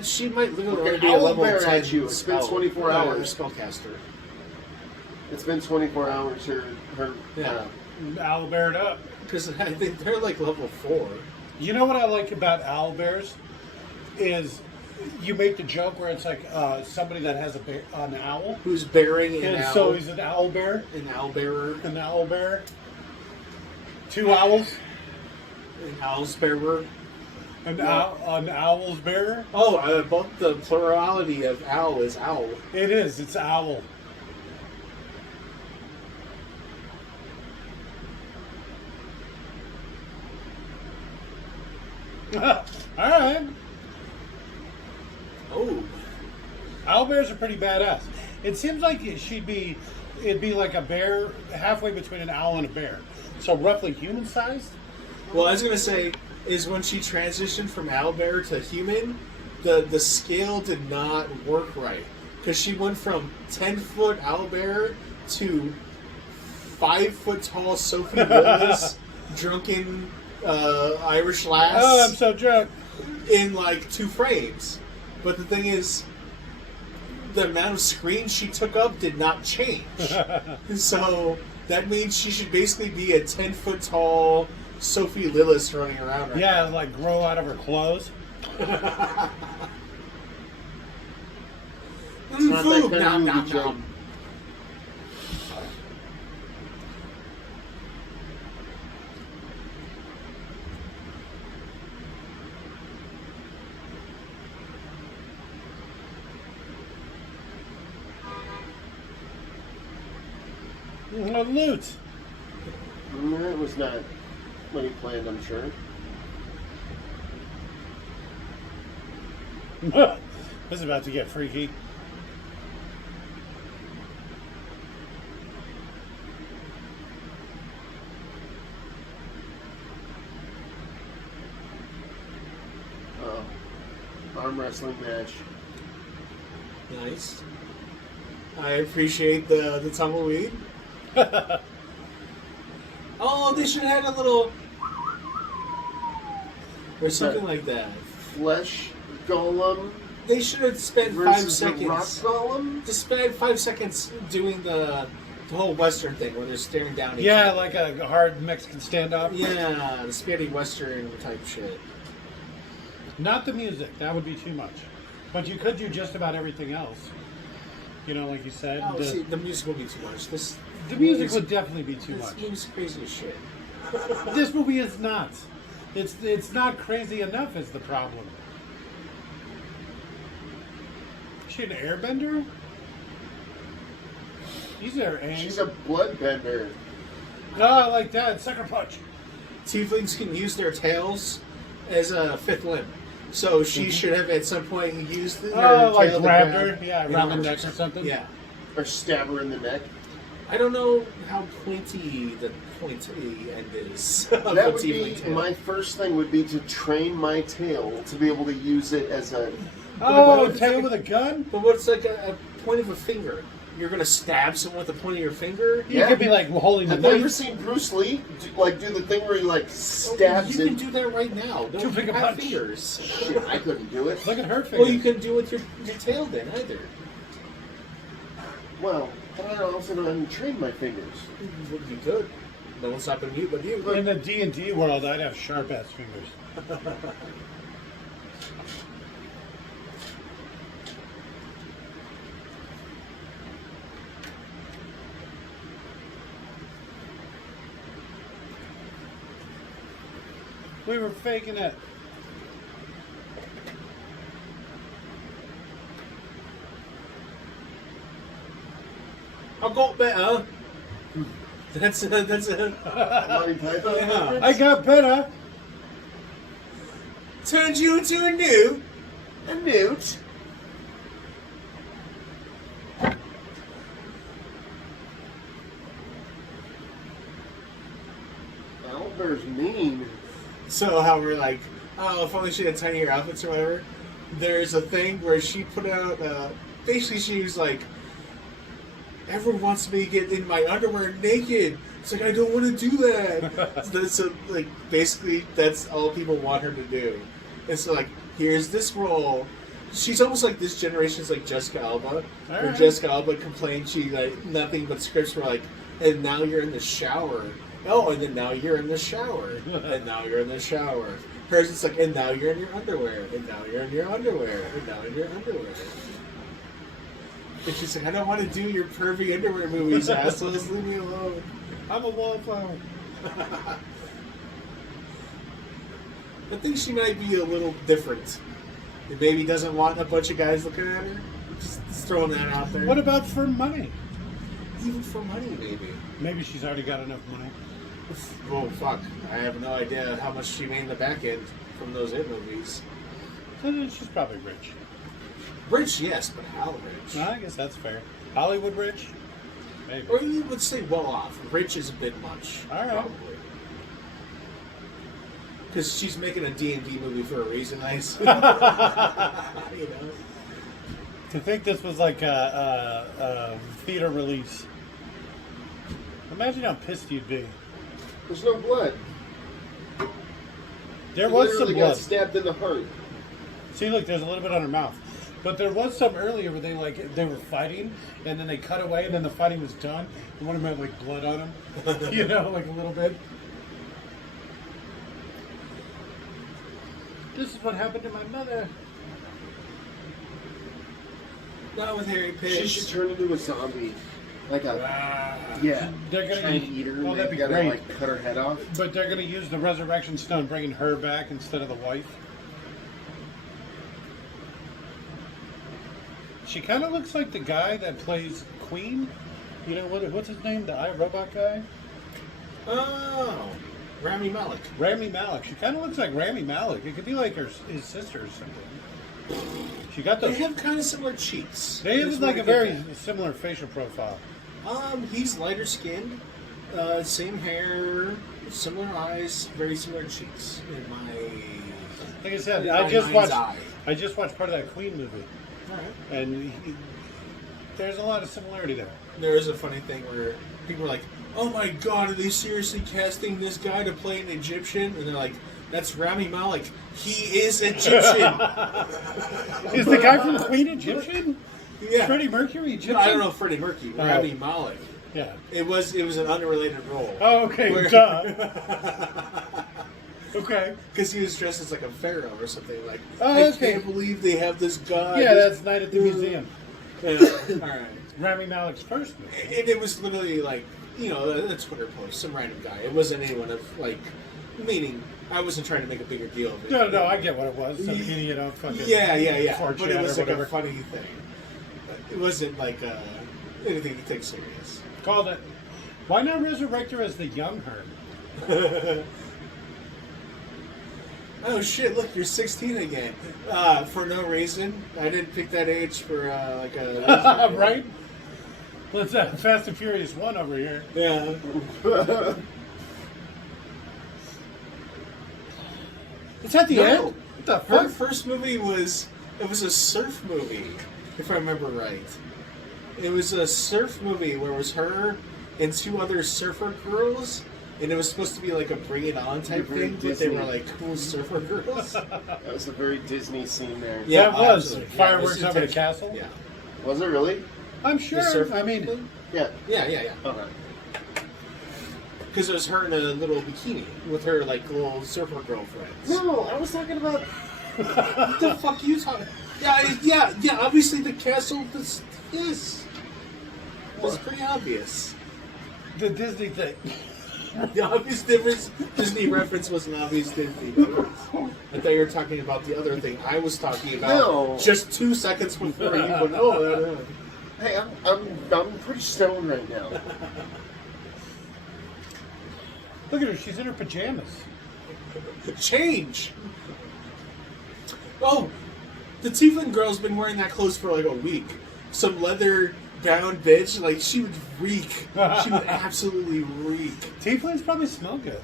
She might literally Okay, only be a level owlbear 10 at you. It's been 24 hours. Spellcaster. It's been 24 hours. Her Yeah. Owlbeared up. Because I think they're like level 4. You know what I like about owlbears is you make the joke where it's like somebody that has an owl, Who's bearing an and owl? so he's an owlbear. An owl bearer. An owlbear. 2 owls. An owl's bearer. An owl's bearer. Oh, both the plurality of owl is owl. It is. It's owl. All right. Owlbears are pretty badass. It seems like it'd be like a bear halfway between an owl and a bear. So roughly human sized? Well, I was going to say, is when she transitioned from owlbear to human, the scale did not work right. Because she went from 10-foot owlbear to 5-foot tall Sophie Lillis, drunken Irish lass. Oh, I'm so drunk. In like 2 frames. But the thing is, the amount of screen she took up did not change. So that means she should basically be a 10-foot tall Sophie Lillis running around right Yeah, now. like grow out of her clothes. It's not that Food, kind nom, of nom, movie, Joe. nom. Loot. That was not what he planned, I'm sure. This is about to get freaky. Arm wrestling match. Nice. I appreciate the tumbleweed. Oh, they should have had a little... Or something like that. Flesh golem They should have spent 5 versus the rock seconds. golem. Just spend 5 seconds doing the whole Western thing where they're staring down at each Yeah, other. like a hard Mexican standoff. Yeah, the spaghetti Western type shit. Not the music. That would be too much. But you could do just about everything else. You know, like you said. Oh, see, the music would be too much. The music would definitely be too This much. movie's crazy as shit. This movie is not. It's not crazy enough is the problem. Is she an airbender? She's there, Aang. She's a bloodbender. No, I like that. Sucker punch. Tieflings can use their tails as a 5th limb. So she should have at some point used her Oh, like tail to grabbed grab- her? Yeah, around the neck or something? Yeah. Or stab her in the neck. I don't know how pointy the pointy end is. of That a would be tiefling tail. my first thing. Would be to train my tail to be able to use it as a. Oh, But tail with a gun? But what's like a point of a finger? You're gonna stab someone with the point of your finger? You Yeah. could be like holding the Have you ever knife. seen Bruce Lee do the thing where he like stabs You can it? do that right now. Don't Two-finger have punch. fingers. Shit, I couldn't do it. Look at her finger. Well, you couldn't do it with your tail then either. Well, but I also know how to train my fingers. You could. No one's stopping you but you. In the D&D world, I'd have sharp-ass fingers. We were faking it. I got better. That's a Monty Python Yeah. reference? I got better. turned you into a new. A newt. Owlbear's mean. So how we're like, oh, if only she had tinier outfits or whatever. There's a thing where she put out, basically she was like, everyone wants me to get in my underwear naked. It's like, I don't want to do that. So, like, basically, that's all people want her to do. And so, like, here's this role. She's almost like this generation's like Jessica Alba. Where Alright. Jessica Alba complained she, like, nothing but scripts were like, and now you're in the shower. Oh, and then now you're in the shower. And now you're in the shower. Hers is like, and now you're in your underwear. And now you're in your underwear. And now in your underwear. And she's like, I don't want to do your pervy underwear movies, assholes. Leave me alone. I'm a wallflower. I think she might be a little different. And maybe doesn't want a bunch of guys looking at her. Just throwing that out there. What about for money? Even for money, maybe. Maybe she's already got enough money. Oh, fuck. I have no idea how much she made in the back end from those hit movies. She's probably rich. Rich, yes, but how rich? I guess that's fair. Hollywood rich? Maybe. Or you would say well off. Rich is a bit much. All right. Probably. Because she's making a D&D movie for a reason, I assume. You know? To think this was like a theater release. Imagine how pissed you'd be. There's no blood. There He was some literally blood. got stabbed in the heart. See, look, there's a little bit on her mouth. But there was some earlier where they were fighting, and then they cut away, and then the fighting was done, and one of them had like blood on him. You know, like a little bit. This is what happened to my mother. Not with Harry She Pigs. should turn into a zombie. Like a yeah. They're gonna trying to eat her. Oh, And that'd they be gotta great. like cut her head off. But they're gonna use the resurrection stone, bringing her back instead of the wife. She kind of looks like the guy that plays Queen. You know what's his name? The iRobot guy. Oh, Rami Malek. Rami Malek. She kind of looks like Rami Malek. It could be like his sister or something. She got They those. have kind of similar cheeks. They have Just like a wanna very get that. similar facial profile. He's lighter skinned, same hair, similar eyes, very similar cheeks. In my, Like I said, in I my just mind's watched. eye. I just watched part of that Queen movie, Alright. and there's a lot of similarity there. There is a funny thing where people are like, "Oh my God, are they seriously casting this guy to play an Egyptian?" And they're like, "That's Rami Malek. He is Egyptian." Is the guy from Queen Egyptian? Yeah. Freddie Mercury Egyptian? No, I don't know Freddie Mercury. Oh. Rami Malek. Yeah. It was an unrelated role. Oh, okay. Where- Duh. Okay. Because he was dressed as like a pharaoh or something. Like, Oh, I okay. can't believe they have this guy. Yeah, that's Night at the Museum. Yeah. All right. Rami Malek's first movie. And it was literally like, you know, a Twitter post, some random guy. It wasn't anyone of like, meaning I wasn't trying to make a bigger deal of it. No, I get what it was. Some idiot on fucking Yeah. 4chan But it was or like a whatever. funny thing. It wasn't like anything to take serious. Called it. Why not resurrect her as the young her? Oh shit! Look, you're 16 again. For no reason. I didn't pick that age for like a. Right? Let's Fast and Furious 1 over here. Yeah. It's at the No. end? What the Her fuck? first movie was a surf movie, if I remember right. It was a surf movie where it was her and two other surfer girls, and it was supposed to be like a Bring It On type Very thing, but they were Disney. like cool surfer girls. That was a very Disney scene there. Yeah, That was absolutely. fireworks Yeah, it was over the intentional. castle? Yeah. Was it really? I'm The sure. surf I mean, thing? Yeah. Yeah. Okay. Because it was her in a little bikini with her like little surfer girlfriends. No, I was talking about. What the fuck are you talking? Yeah. Obviously, the castle was pretty obvious. the Disney thing. The obvious difference, Disney reference was an obvious Disney difference. I thought you were talking about the other thing I was talking about No. just 2 seconds before you went, oh, Hey, I'm pretty stoned right now. Look at her. She's in her pajamas. change. Oh, the Tiefling girl's been wearing that clothes for like a week. Some leather bound bitch, like she would reek. She would absolutely reek. Tieflings probably smell good.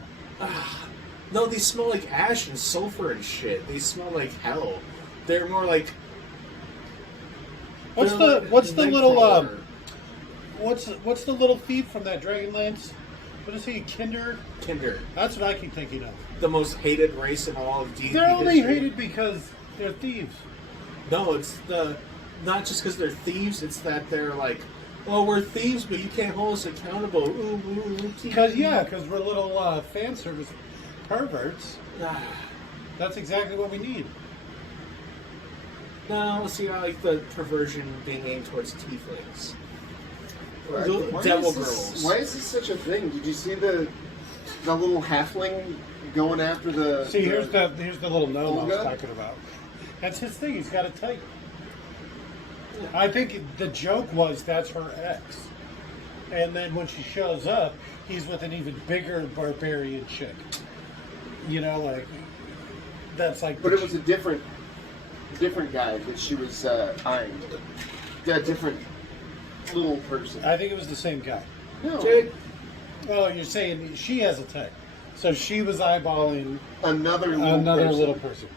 No, they smell like ash and sulfur and shit. They smell like hell. They're more like. What's they're the like what's the a little Nightcrawler. what's the little thief from that Dragonlance? What is he? Kinder? Kinder, That's what I keep thinking of. the most hated race in all of D&D They're only history. hated because they're thieves. No, it's not just because they're thieves. It's that they're like, oh, we're thieves, but you can't hold us accountable. Ooh, Because we're little fan service perverts. That's exactly what we need. No, see, I like the perversion being aimed towards tieflings. Why Devil is this- girls. Why is this such a thing? Did you see the little halfling going after the? See, here's the little gnome I was Olga? talking about. That's his thing. He's got it tight. I think the joke was that's her ex, and then when she shows up, he's with an even bigger barbarian chick. You know, like that's like. But it was a different different guy that she was eyeing. Yeah, different little person. I think it was the same guy. No, Jake, Oh, you're saying she has a type. So she was eyeballing another little person.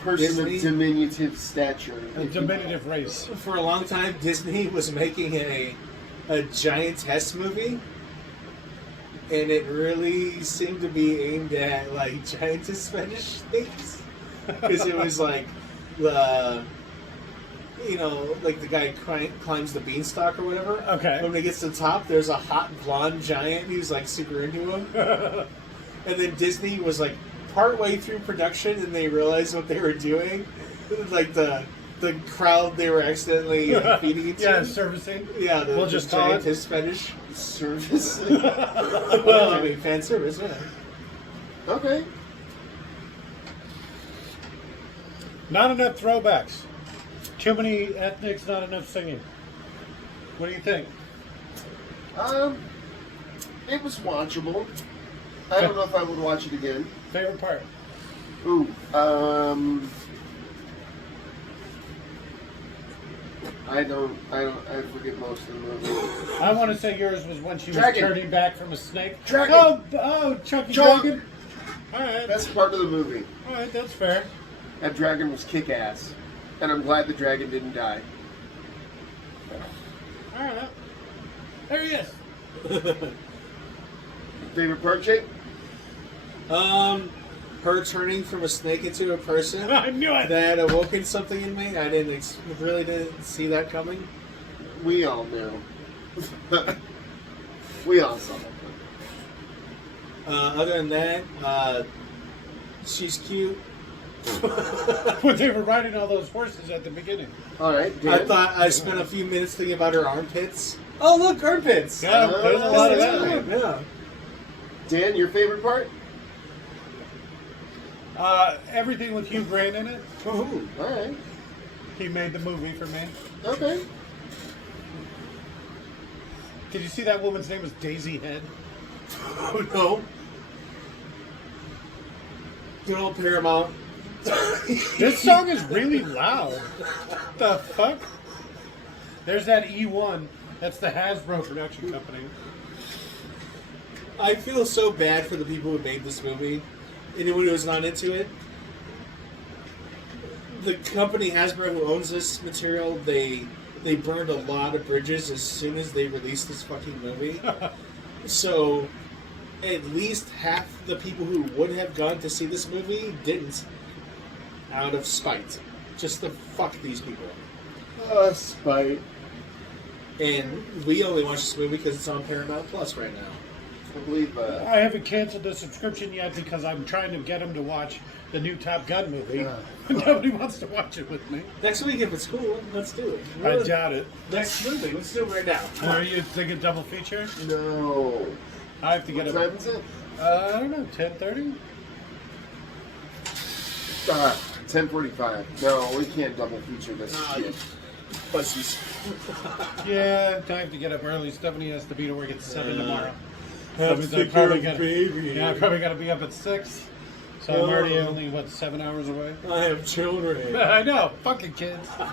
person Disney? of diminutive stature. A diminutive race. for a long time, Disney was making a giantess movie, and it really seemed to be aimed at like giantess fetish things, because it was like the, you know, like the guy climbs the beanstalk or whatever. Okay. When he gets to the top, there's a hot blonde giant who's like super into him. And then Disney was like partway through production, and they realized what they were doing. Like the crowd they were accidentally feeding into. Yeah, servicing. Yeah, We'll the just call it- giantess fetish. Service. Well, I mean, fan service, yeah. Okay. Not enough throwbacks. Too many ethnics, not enough singing. What do you think? It was watchable. I don't know if I would watch it again. Favorite part? Ooh, I forget most of the movie. I want to say yours was when she was Dragon. turning back from a snake. Dragon. Oh, Chucky Chunk. Dragon. All right, Best part of the movie. all right, that's fair. That dragon was kick-ass. And I'm glad the dragon didn't die. All right, there he is. Favorite part, Jake? Her turning from a snake into a person. I knew it. That awoken something in me. I really didn't see that coming. We all knew. We all saw that. Other than that, she's cute. When they were riding all those horses at the beginning. All right, I Dan. thought I spent a few minutes thinking about her armpits. Oh, look, armpits! Yeah, there's a lot of that. Yeah. Dan, your favorite part? Everything with Hugh Grant in it. Ooh. All right. He made the movie for me. Okay. Did you see that woman's name was Daisy Head? Oh, no. Good old Paramount. This song is really loud. The fuck? There's that eOne. That's the Hasbro production company. I feel so bad for the people who made this movie. Anyone who was not into it. The company Hasbro who owns this material, they burned a lot of bridges as soon as they released this fucking movie. So at least half the people who would have gone to see this movie didn't. Out of spite. Just to fuck these people. Spite. And we only watch this movie because it's on Paramount Plus right now. I believe, I haven't canceled the subscription yet because I'm trying to get them to watch the new Top Gun movie. Nobody wants to watch it with me. Next week, if it's cool, let's do it. I doubt it. Next movie, let's do it right now. Are you thinking double feature? no. I have to What get time it. is it? I don't know, 10:30? 10:45. No, we can't double feature this shit. Pussies. Yeah, I have to get up early. Stephanie has to be to work at 7 tomorrow. Have That means to I take probably care of gotta- baby. Yeah, I probably got to be up at 6. So I'm already only, 7 hours away? I have children. I know, fucking kids. We're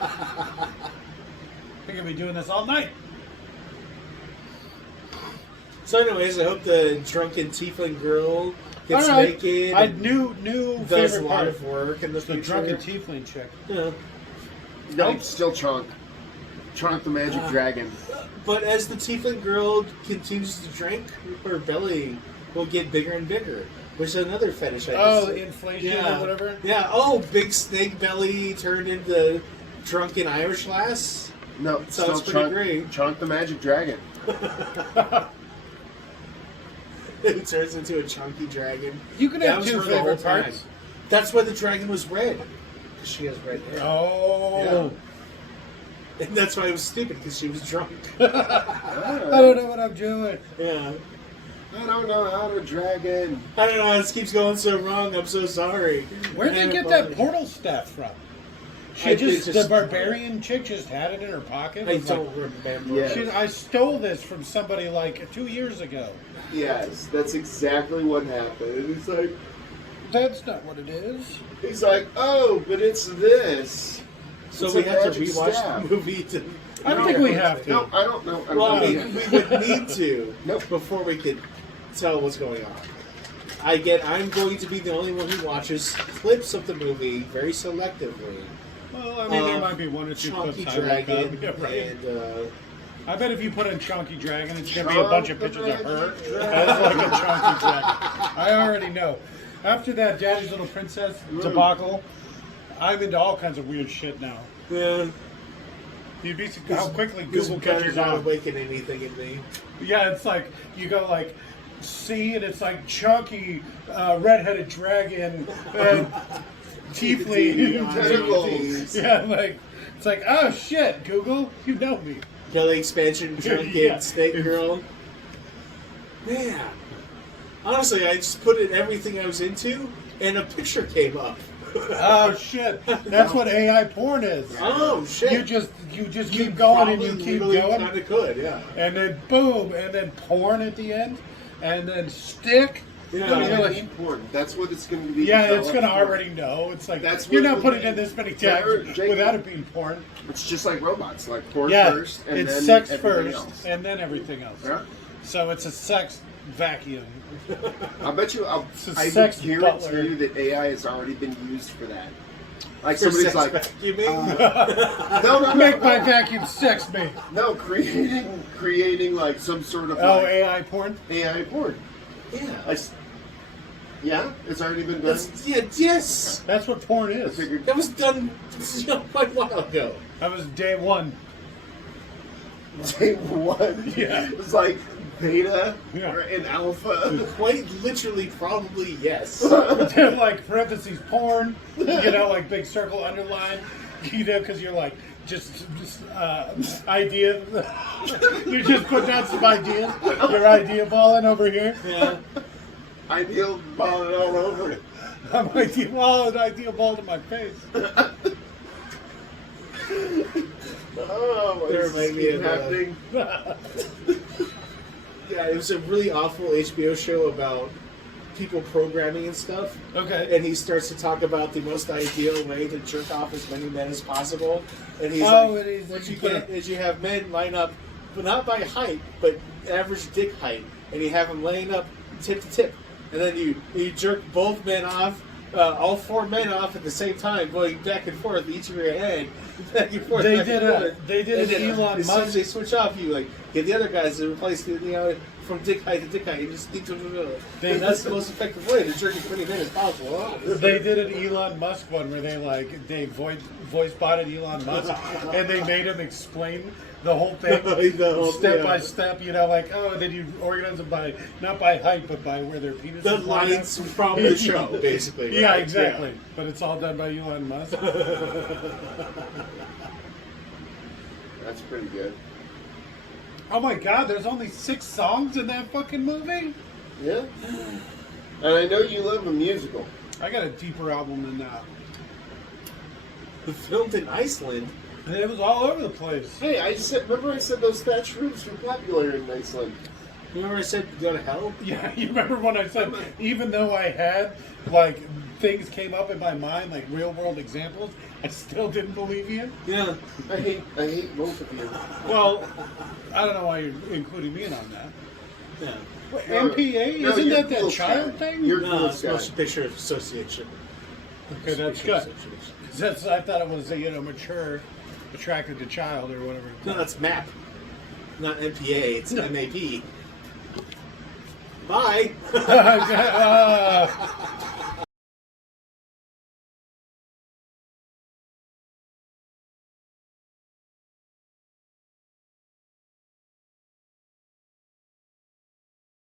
going to be doing this all night. So, anyways, I hope the drunken tiefling girl gets All right. naked. I and new does a favorite lot part. of work in the The future. drunken tiefling chick. Yeah. No, still Chonk. Chonk the Magic Dragon. But as the tiefling girl continues to drink, her belly will get bigger and bigger, which is another fetish. I Oh, guess. inflation Yeah. or whatever? Yeah. Oh, big snake belly turned into drunken Irish lass. No, Sounds still pretty Chonk, great. Chonk the Magic Dragon. It turns into a chunky dragon. You can That have was 2 her the whole favorite time. parts. That's why the dragon was red. Because she has red hair. Oh. And that's why it was stupid, because she was drunk. I don't know what I'm doing. Yeah. I don't know how to dragon. I don't know how this keeps going so wrong. I'm so sorry. Where'd they get that portal staff from? I The barbarian chick just had it in her pocket. I It was like- don't remember. Yeah. I stole this from somebody like 2 years ago. Yes, that's exactly what happened. It's like, That's not what it is. He's like, oh, but it's this. So It's we a have to magic rewatch staff. the movie to. I don't think we have to. No, I don't know. Well, I mean, we would need to Nope. before we could tell what's going on. I'm going to be the only one who watches clips of the movie very selectively. Well, I mean, there might be one or two Chunky clips I look Dragon up. Yeah, right. and I bet if you put in Chunky Dragon, it's going to be a bunch of pictures of her as like a Chunky Dragon. I already know. After that Daddy's Little Princess debacle, I'm into all kinds of weird shit now. yeah, You'd be how quickly this Google better catches not on. awaken anything in me. Yeah, it's like you go like see, and it's like chunky redheaded dragon tiefling. Tentacles. Yeah, like it's like oh shit, Google, you know me. Kelly expansion drunken Yeah. snake girl. Man, honestly, I just put in everything I was into, and a picture came up. Oh shit, that's what AI porn is. Oh shit! You just keep going and you keep going, Kind of could, yeah. and then boom, and then porn at the end, and then stick. Yeah. And you're Yeah, like, porn. That's what it's going to be. yeah, it's gonna developed for. already know. It's like That's you're what not the- putting in this many tags Jake- without it being porn. It's just like robots, like porn Yeah, first, and it's then sex everything first, else. and then everything else. Yeah. So it's a sex vacuum. I bet you. It's a I sex would butler. guarantee you that AI has already been used for that. Like For somebody's sex like, vacuuming? no, Make my vacuum sex me. no, creating like some sort of Oh, like AI porn. AI porn. Yeah. Yeah, it's already been done. Yes. That's what porn I is. figured. That was done quite a while ago. That was day one. Day one. Yeah. It's like beta Yeah. or an alpha. Quite literally, probably yes. Then like parentheses porn, you know, like big circle underline, you know, because you're like just idea. You're just putting down some ideas. Your idea balling over here. Yeah. Ideal balling all over. I'm idea ball and idea ball to my face. Oh, There this might is be a- happening. Yeah, it was a really awful HBO show about people programming and stuff. Okay. And he starts to talk about the most ideal way to jerk off as many men as possible. And he's Oh, like, and he's- what you get is you have men line up, but not by height, but average dick height, and you have them laying up tip to tip, and then you jerk both men off. All four men off at the same time, going back and forth, each of your hand, back and forth. They back did and a- forth. they did And an then Elon as soon as Musk- they switch off, you like get the other guys to replace the from dick height to dick height. You just They- and that's the most effective way to jerk as many men as possible. They did an Elon Musk one where they voice botted Elon Musk and they made him explain the whole thing step by step, you know, like then you organize them by not by height but by where their penis The is lined up. lines from the show, basically. Yeah, right? exactly. But it's all done by Elon Musk. That's pretty good. Oh my god, there's only 6 songs in that fucking movie? Yeah. And I know you love a musical. I got a deeper album than that. Filmed in Iceland. And it was all over the place. Hey, remember I said those thatched roofs were popular in Iceland. Remember I said go to hell? Yeah, you remember when I said, even though I had, like, things came up in my mind, like real-world examples, I still didn't believe you? Yeah. I hate both of you. Well, I don't know why you're including me in on that. Yeah. Wait, No, MPA? no, Isn't you're that that cool child guy. thing? You're No, cool it's guy. Motion Picture Association. Okay, that's Picture good. Association. 'Cause that's, I thought it was, mature, attracted to child or whatever. No, that's MAP. Not MPA, it's MAP. Bye!